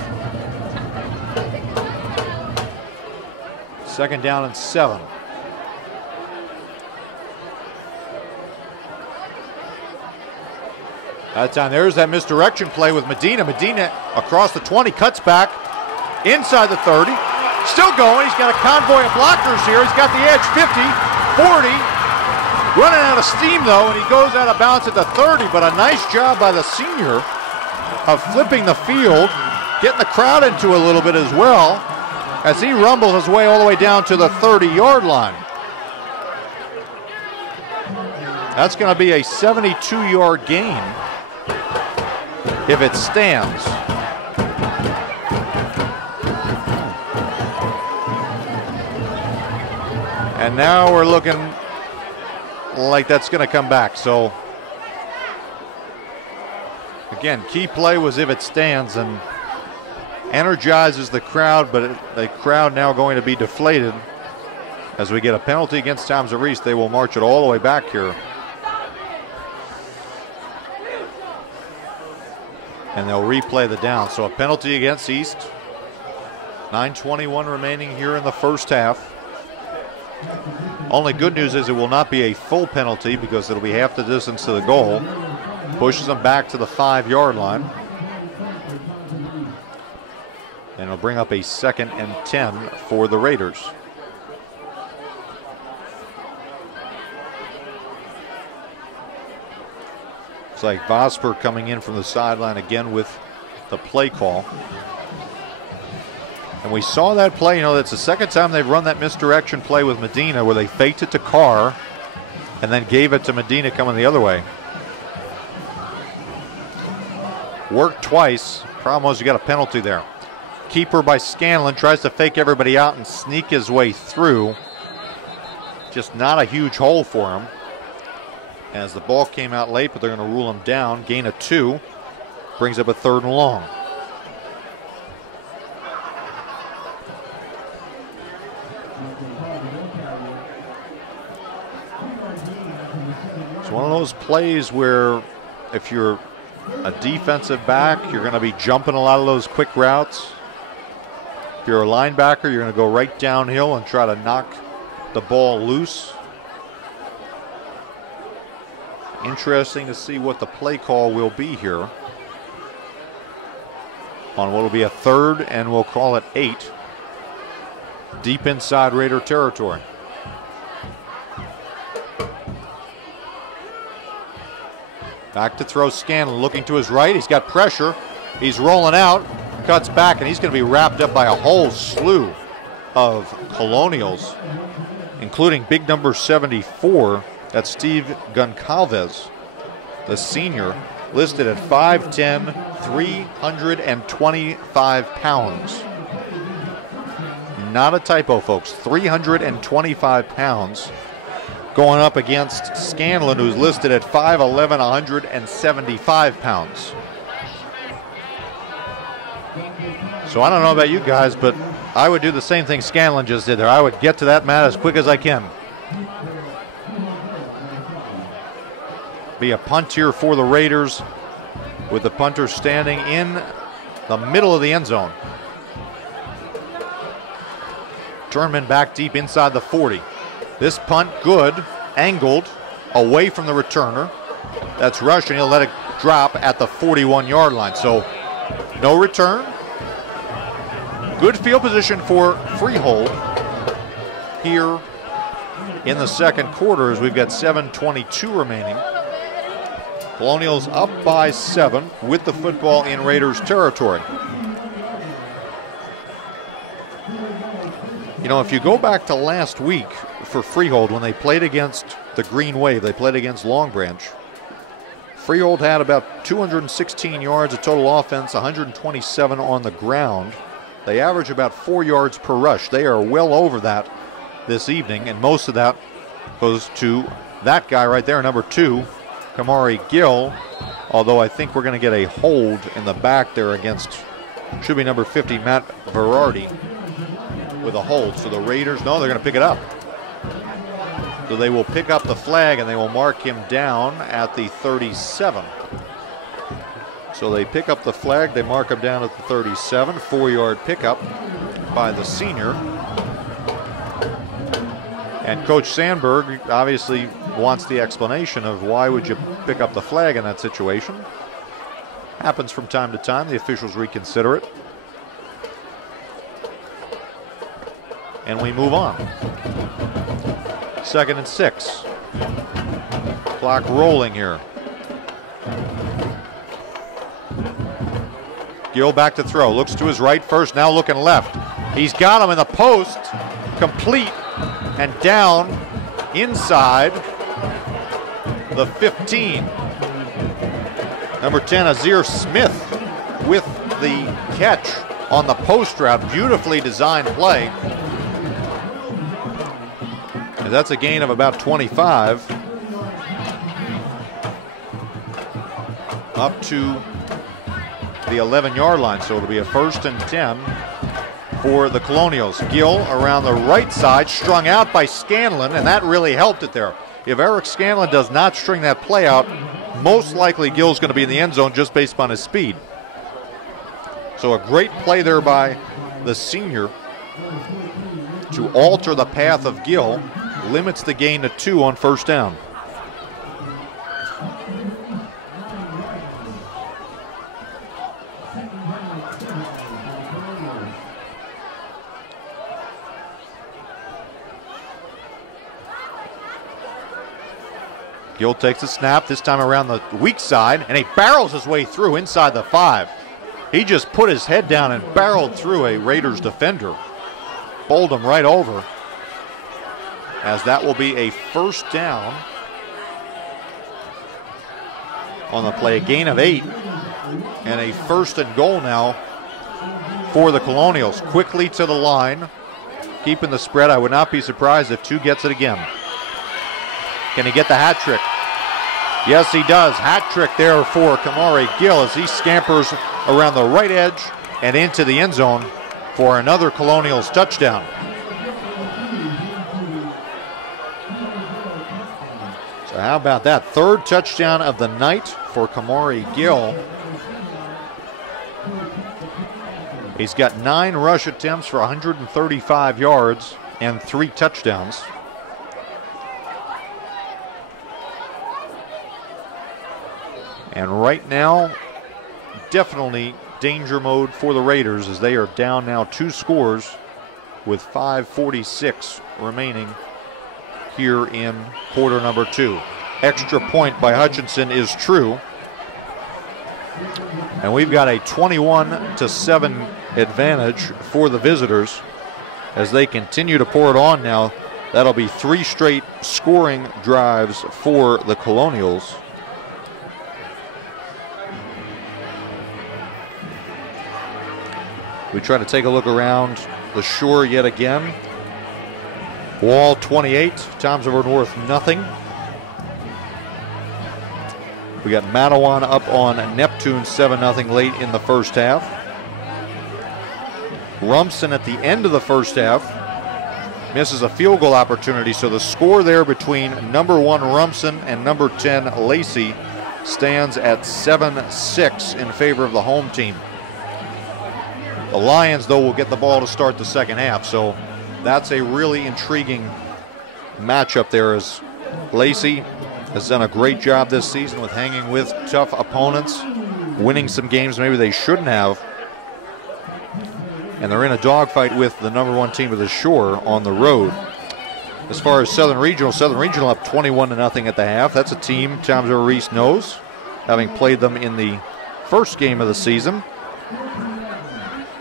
2nd down and 7. That time there's that misdirection play with Medina. Medina across the 20, cuts back inside the 30. Still going. He's got a convoy of blockers here. He's got the edge, 50, 40. Running out of steam though, and he goes out of bounds at the 30. But a nice job by the senior of flipping the field, getting the crowd into a little bit as well, as he rumbles his way all the way down to the 30-yard line. That's going to be a 72-yard gain if it stands. And now we're looking like that's going to come back. So, again, key play was if it stands and energizes the crowd, but the crowd now going to be deflated. As we get a penalty against Toms of East, they will march it all the way back here. And they'll replay the down. So a penalty against East. 9:21 remaining here in the first half. Only good news is it will not be a full penalty because it'll be half the distance to the goal. Pushes them back to the 5-yard line. And it'll bring up a 2nd and 10 for the Raiders. Looks like Vosper coming in from the sideline again with the play call. And we saw that play, that's the second time they've run that misdirection play with Medina where they faked it to Carr and then gave it to Medina coming the other way. Worked twice. Problem was you got a penalty there. Keeper by Scanlon tries to fake everybody out and sneak his way through. Just not a huge hole for him. As the ball came out late, but they're going to rule him down. Gain of 2. Brings up a 3rd and long. It's one of those plays where if you're a defensive back, you're going to be jumping a lot of those quick routes. If you're a linebacker, you're going to go right downhill and try to knock the ball loose. Interesting to see what the play call will be here on what will be a 3rd, and we'll call it 8. Deep inside Raider territory. Back to throw Scanlon, looking to his right. He's got pressure. He's rolling out, cuts back, and he's going to be wrapped up by a whole slew of Colonials, including big number 74. That's Steve Goncalves, the senior, listed at 5'10", 325 pounds. Not a typo, folks. 325 pounds. Going up against Scanlon, who's listed at 5'11", 175 pounds. So I don't know about you guys, but I would do the same thing Scanlon just did there. I would get to that mat as quick as I can. Be a punt here for the Raiders, with the punter standing in the middle of the end zone. Turnman back deep inside the 40. This punt good, angled, away from the returner. That's Rush, and he'll let it drop at the 41-yard line. So no return. Good field position for Freehold here in the second quarter as we've got 7:22 remaining. Colonials up by 7 with the football in Raiders territory. If you go back to last week for Freehold, when they played against the Green Wave, they played against Long Branch. Freehold had about 216 yards of total offense, 127 on the ground. They average about 4 yards per rush. They are well over that this evening, and most of that goes to that guy right there, number 2, Kamari Gill, although I think we're going to get a hold in the back there against, should be number 50, Matt Verardi, with a hold. So the Raiders, no, they're going to pick it up. So they will pick up the flag and they will mark him down at the 37. So they pick up the flag, they mark him down at the 37, 4-yard pickup by the senior. And Coach Sandberg obviously wants the explanation of why would you pick up the flag in that situation. Happens from time to time. The officials reconsider it. And we move on. 2nd and 6. Clock rolling here. Gill back to throw. Looks to his right first, now looking left. He's got him in the post. Complete and down inside the 15. Number 10, Azir Smith with the catch on the post route. Beautifully designed play. That's a gain of about 25. Up to the 11-yard line, so it'll be a 1st and 10 for the Colonials. Gill around the right side, strung out by Scanlon, and that really helped it there. If Eric Scanlon does not string that play out, most likely Gill's going to be in the end zone just based on his speed. So a great play there by the senior to alter the path of Gill, limits the gain to 2 on 1st down. Gill takes a snap, this time around the weak side, and he barrels his way through inside the 5. He just put his head down and barreled through a Raiders defender. Bowled him right over, as that will be a 1st down on the play. A gain of 8 and a 1st and goal now for the Colonials. Quickly to the line, keeping the spread. I would not be surprised if 2 gets it again. Can he get the hat trick? Yes, he does. Hat trick there for Kamari Gill as he scampers around the right edge and into the end zone for another Colonials touchdown. So how about that? 3rd touchdown of the night for Kamari Gill. He's got 9 rush attempts for 135 yards and 3 touchdowns. And right now, definitely danger mode for the Raiders as they are down now 2 scores with 5:46 remaining here in quarter number 2. Extra point by Hutchinson is true. And we've got a 21-7 advantage for the visitors as they continue to pour it on now. That'll be 3 straight scoring drives for the Colonials. We try to take a look around the shore yet again. Wall 28, Toms River North nothing. We got Manawan up on Neptune 7-0 late in the 1st half. Rumson at the end of the 1st half misses a field goal opportunity, so the score there between number 1 Rumson and number 10 Lacey stands at 7-6 in favor of the home team. The Lions, though, will get the ball to start the 2nd half, so that's a really intriguing matchup there as Lacey has done a great job this season with hanging with tough opponents, winning some games maybe they shouldn't have, and they're in a dogfight with the number 1 team of the Shore on the road. As far as Southern Regional up 21-0 at the half. That's a team Toms River East knows, having played them in the 1st game of the season.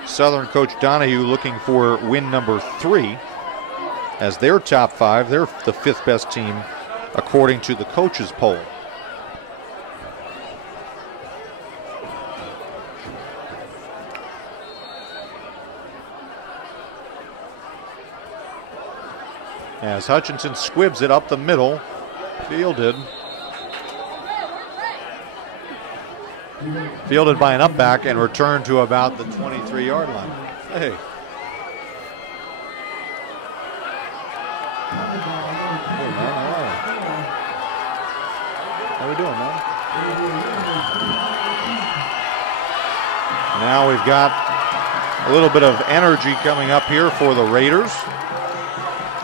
Southern coach Donahue looking for win number 3 as their top 5. They're the 5th best team according to the coaches poll. As Hutchinson squibs it up the middle, fielded by an up back and returned to about the 23-yard line. Hey. Hey, man, how we doing, man? Now we've got a little bit of energy coming up here for the Raiders.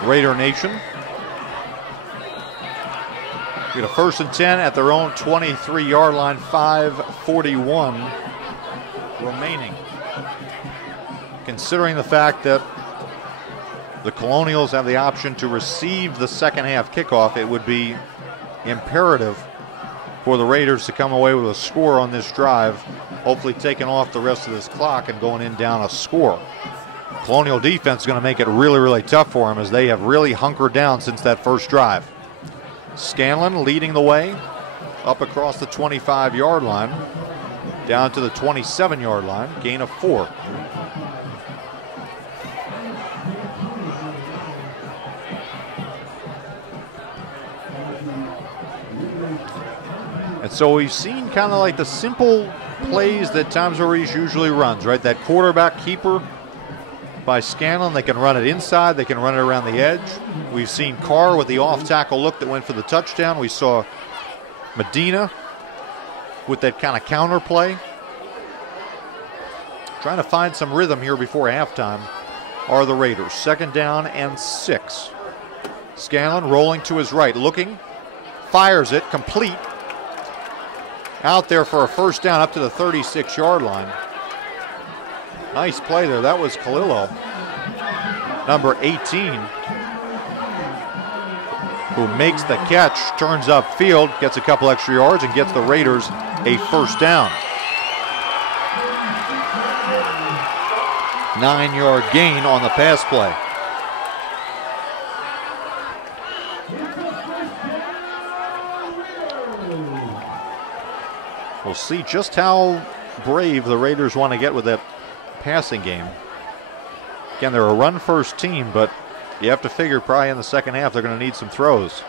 Raider Nation. We got a 1st and 10 at their own 23-yard line, 5:41 remaining. Considering the fact that the Colonials have the option to receive the 2nd half kickoff, it would be imperative for the Raiders to come away with a score on this drive, hopefully taking off the rest of this clock and going in down a score. Colonial defense is going to make it really, really tough for them as they have really hunkered down since that 1st drive. Scanlon leading the way up across the 25-yard line, down to the 27-yard line, gain of 4. And so we've seen kind of like the simple plays that Tom's Reese usually runs, right? That quarterback keeper by Scanlon. They can run it inside. They can run it around the edge. We've seen Carr with the off-tackle look that went for the touchdown. We saw Medina with that kind of counter play. Trying to find some rhythm here before halftime are the Raiders. 2nd down and 6. Scanlon rolling to his right, looking, fires it, complete. Out there for a 1st down up to the 36-yard line. Nice play there. That was Kalilo, number 18, who makes the catch, turns upfield, gets a couple extra yards, and gets the Raiders a 1st down. 9-yard gain on the pass play. We'll see just how brave the Raiders want to get with that passing game. Again, they're a run-first team, but you have to figure probably in the second half they're going to need some throws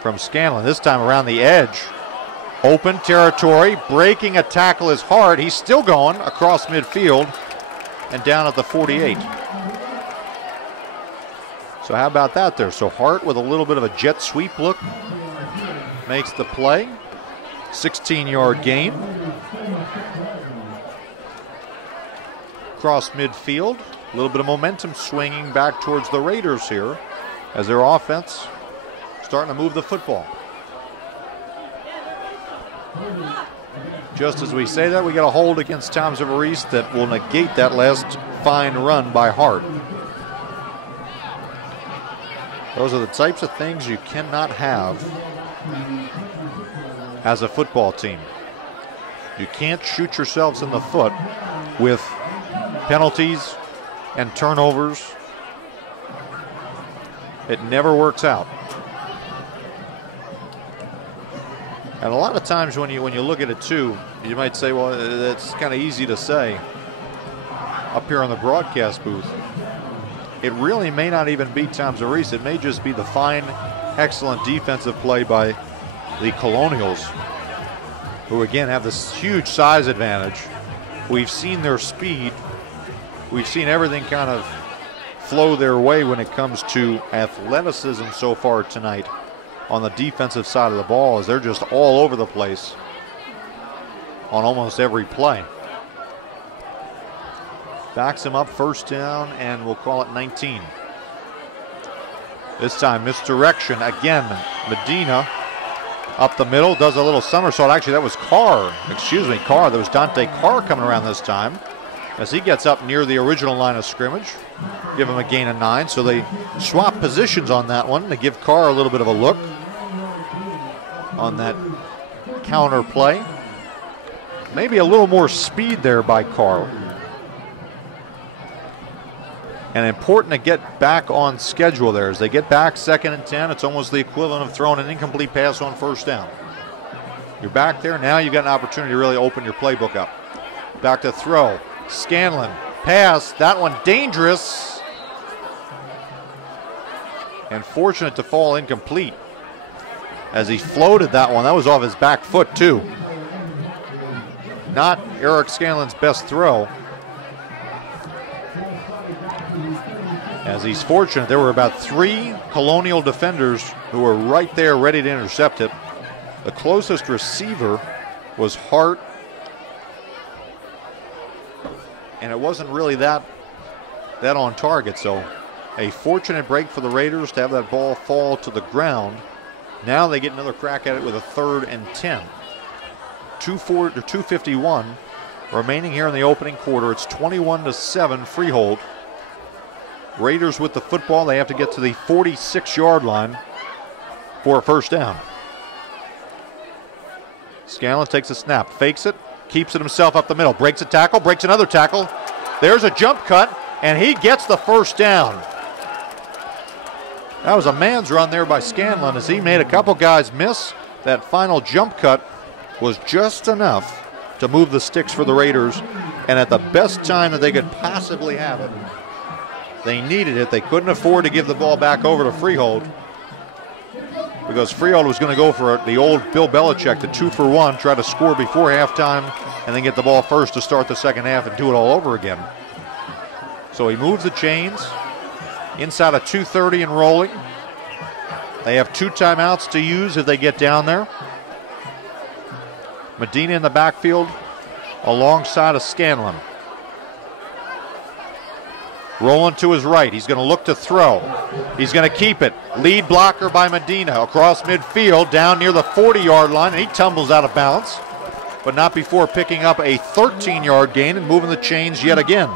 from Scanlon. This time around the edge. Open territory. Breaking a tackle is hard. He's still going across midfield and down at the 48. So how about that there? So Hart with a little bit of a jet sweep look makes the play. 16-yard gain. Across midfield. A little bit of momentum swinging back towards the Raiders here as their offense starting to move the football. Just as we say that, we got a hold against Tom's Reese that will negate that last fine run by Hart. Those are the types of things you cannot have as a football team. You can't shoot yourselves in the foot with penalties and turnovers. It never works out. And a lot of times when you look at it too, you might say, well, that's kind of easy to say up here on the broadcast booth. It really may not even be Tom's Reese. It may just be the fine, excellent defensive play by the Colonials, who again have this huge size advantage. We've seen their speed. We've seen everything kind of flow their way when it comes to athleticism so far tonight on the defensive side of the ball, as they're just all over the place on almost every play. Backs him up, 1st down, and we'll call it 19. This time misdirection again. Medina up the middle, does a little somersault. Actually, that was Carr. Carr. There was Dante Carr coming around this time as he gets up near the original line of scrimmage. Give him a gain of 9. So they swap positions on that one to give Carr a little bit of a look on that counter play. Maybe a little more speed there by Carr. And important to get back on schedule there. As they get back 2nd and 10, it's almost the equivalent of throwing an incomplete pass on 1st down. You're back there. Now you've got an opportunity to really open your playbook up. Back to throw. Scanlon. Pass. That one dangerous. And fortunate to fall incomplete as he floated that one. That was off his back foot too. Not Eric Scanlon's best throw. As he's fortunate, there were about 3 Colonial defenders who were right there ready to intercept it. The closest receiver was Hart, and it wasn't really that on target. So a fortunate break for the Raiders to have that ball fall to the ground. Now they get another crack at it with a 3rd and 10. 2:51 remaining here in the opening quarter. It's 21-7 Freehold. Raiders with the football. They have to get to the 46-yard line for a 1st down. Scanlon takes a snap, fakes it, keeps it himself up the middle, breaks a tackle, breaks another tackle. There's a jump cut, and he gets the 1st down. That was a man's run there by Scanlon as he made a couple guys miss. That final jump cut was just enough to move the sticks for the Raiders, and at the best time that they could possibly have it. They needed it. They couldn't afford to give the ball back over to Freehold. because Freehold was going to go for the old Bill Belichick, the 2-for-1, try to score before halftime and then get the ball first to start the second half and do it all over again. So he moves the chains inside of 2:30 and rolling. They have 2 timeouts to use if they get down there. Medina in the backfield alongside of Scanlon. Rolling to his right. He's going to look to throw. He's going to keep it. Lead blocker by Medina across midfield down near the 40-yard line. And he tumbles out of bounds, but not before picking up a 13-yard gain and moving the chains yet again.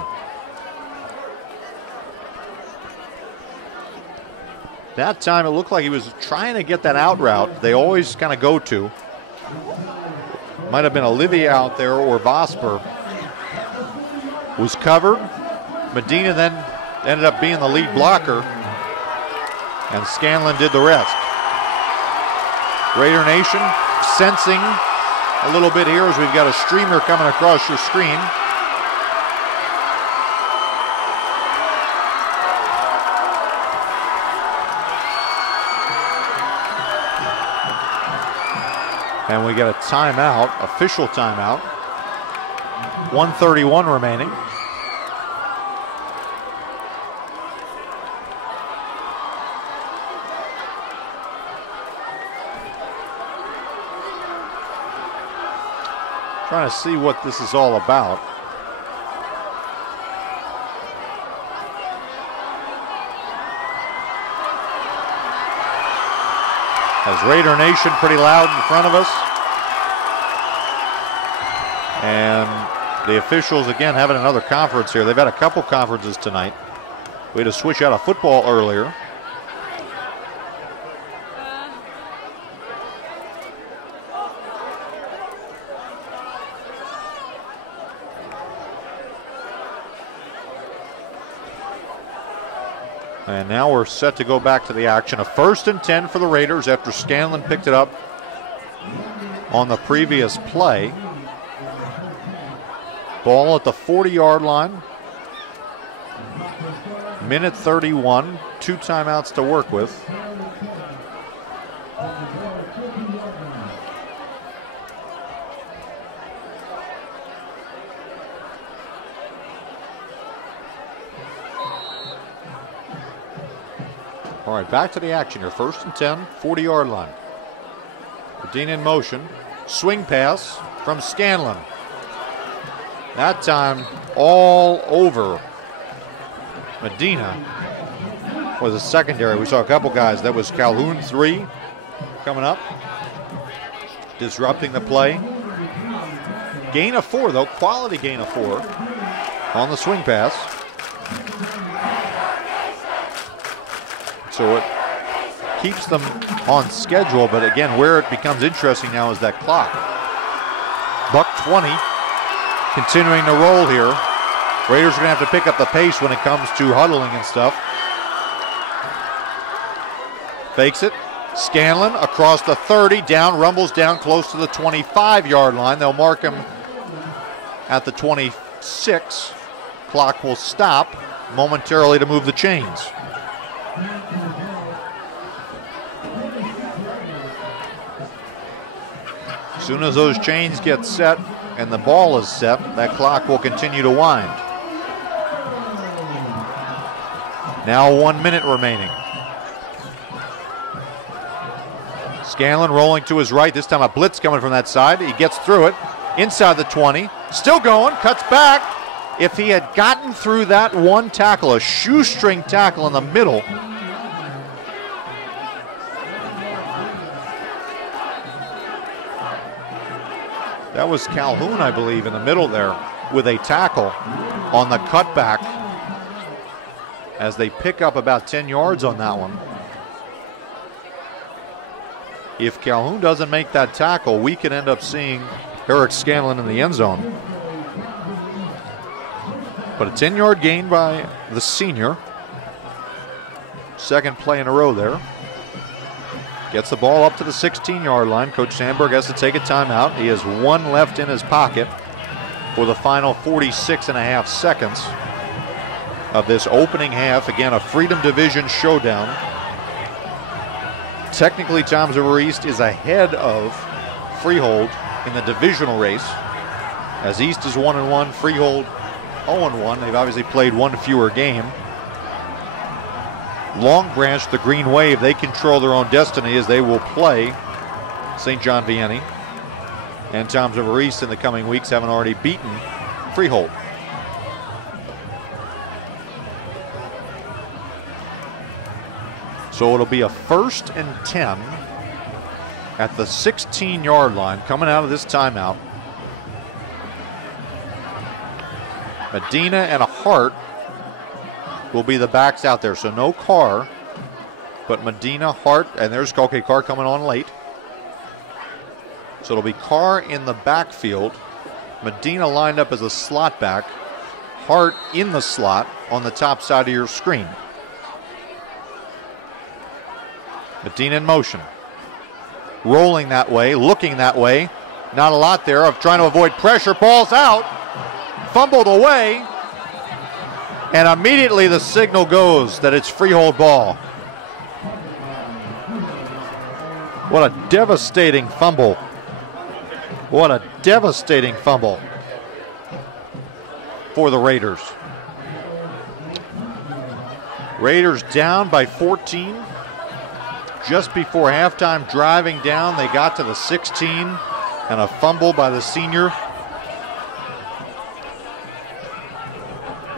That time it looked like he was trying to get that out route they always kind of go to. Might have been Olivier out there or Vosper. Was covered. Medina then ended up being the lead blocker, and Scanlon did the rest. Raider Nation sensing a little bit here as we've got a streamer coming across your screen. And we get a timeout, official timeout. 1:31 remaining. Trying to see what this is all about. As Raider Nation pretty loud in front of us. And the officials again having another conference here. They've had a couple conferences tonight. We had to switch out of football earlier. And now we're set to go back to the action. A 1st and 10 for the Raiders after Scanlon picked it up on the previous play. Ball at the 40-yard line. Minute 31, 2 timeouts to work with. All right, back to the action here. 1st and 10, 40-yard line. Medina in motion. Swing pass from Scanlon. That time all over Medina was a secondary. We saw a couple guys. That was Calhoun, 3, coming up, disrupting the play. Gain of 4, though. Quality gain of 4 on the swing pass. So it keeps them on schedule, but again, where it becomes interesting now is that clock. Buck 20, continuing to roll here. Raiders are going to have to pick up the pace when it comes to huddling and stuff. Fakes it. Scanlon across the 30, down, rumbles down close to the 25-yard line. They'll mark him at the 26. Clock will stop momentarily to move the chains. As soon as those chains get set and the ball is set, that clock will continue to wind. Now 1 minute remaining. Scanlon rolling to his right. This time a blitz coming from that side. He gets through it. Inside the 20. Still going. Cuts back. If he had gotten through that one tackle, a shoestring tackle in the middle, that was Calhoun, I believe, in the middle there with a tackle on the cutback as they pick up about 10 yards on that one. If Calhoun doesn't make that tackle, we could end up seeing Eric Scanlon in the end zone. But a 10-yard gain by the senior. Second play in a row there. Gets the ball up to the 16-yard line. Coach Sandberg has to take a timeout. He has 1 left in his pocket for the final 46.5 seconds of this opening half. Again, a Freedom Division showdown. Technically, Toms River East is ahead of Freehold in the divisional race, as East is 1-1, Freehold 0-1. They've obviously played one fewer game. Long Branch, the Green Wave, they control their own destiny as they will play St. John Vianney. And Toms River East in the coming weeks haven't already beaten Freehold. So it'll be a 1st and 10 at the 16-yard line coming out of this timeout. Medina and a Hart will be the backs out there. So no Carr, but Medina, Hart, and there's Carr coming on late. So it'll be Carr in the backfield. Medina lined up as a slot back. Hart in the slot on the top side of your screen. Medina in motion. Rolling that way, looking that way. Not a lot there of trying to avoid pressure. Ball's out. Fumbled away. And immediately the signal goes that it's Freehold ball. What a devastating fumble. What a devastating fumble for the Raiders. Raiders down by 14. Just before halftime, driving down, they got to the 16, and a fumble by the senior.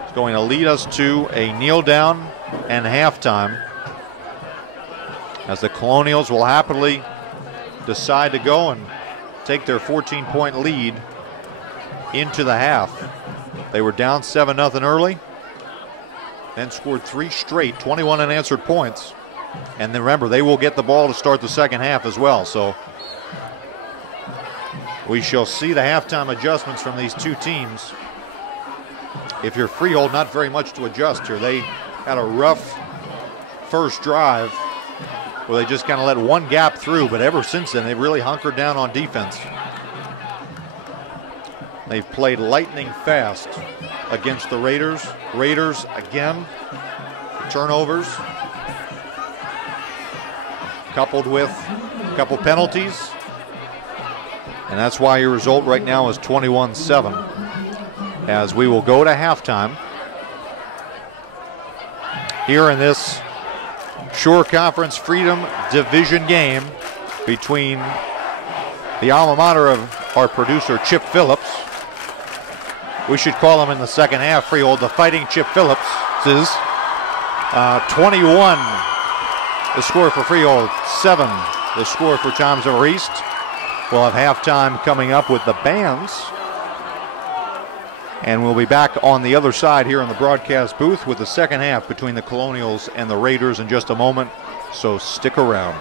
It's going to lead us to a kneel down and halftime, as the Colonials will happily decide to go and take their 14-point lead into the half. They were down 7-0 early, then scored 3 straight, 21 unanswered points. And then remember, they will get the ball to start the second half as well. So we shall see the halftime adjustments from these two teams. If you're Freehold, not very much to adjust here. They had a rough first drive where they just kind of let one gap through, but ever since then, they've really hunkered down on defense. They've played lightning fast against the Raiders. Raiders, again, turnovers, coupled with a couple penalties. And that's why your result right now is 21-7. As we will go to halftime here in this Shore Conference Freedom Division game between the alma mater of our producer, Chip Phillips. We should call him in the second half, Freehold, the Fighting Chip Phillips. This is 21 the score for Freehold, 7 the score for Toms River East. We'll have halftime coming up with the bands. And we'll be back on the other side here in the broadcast booth with the second half between the Colonials and the Raiders in just a moment. So stick around.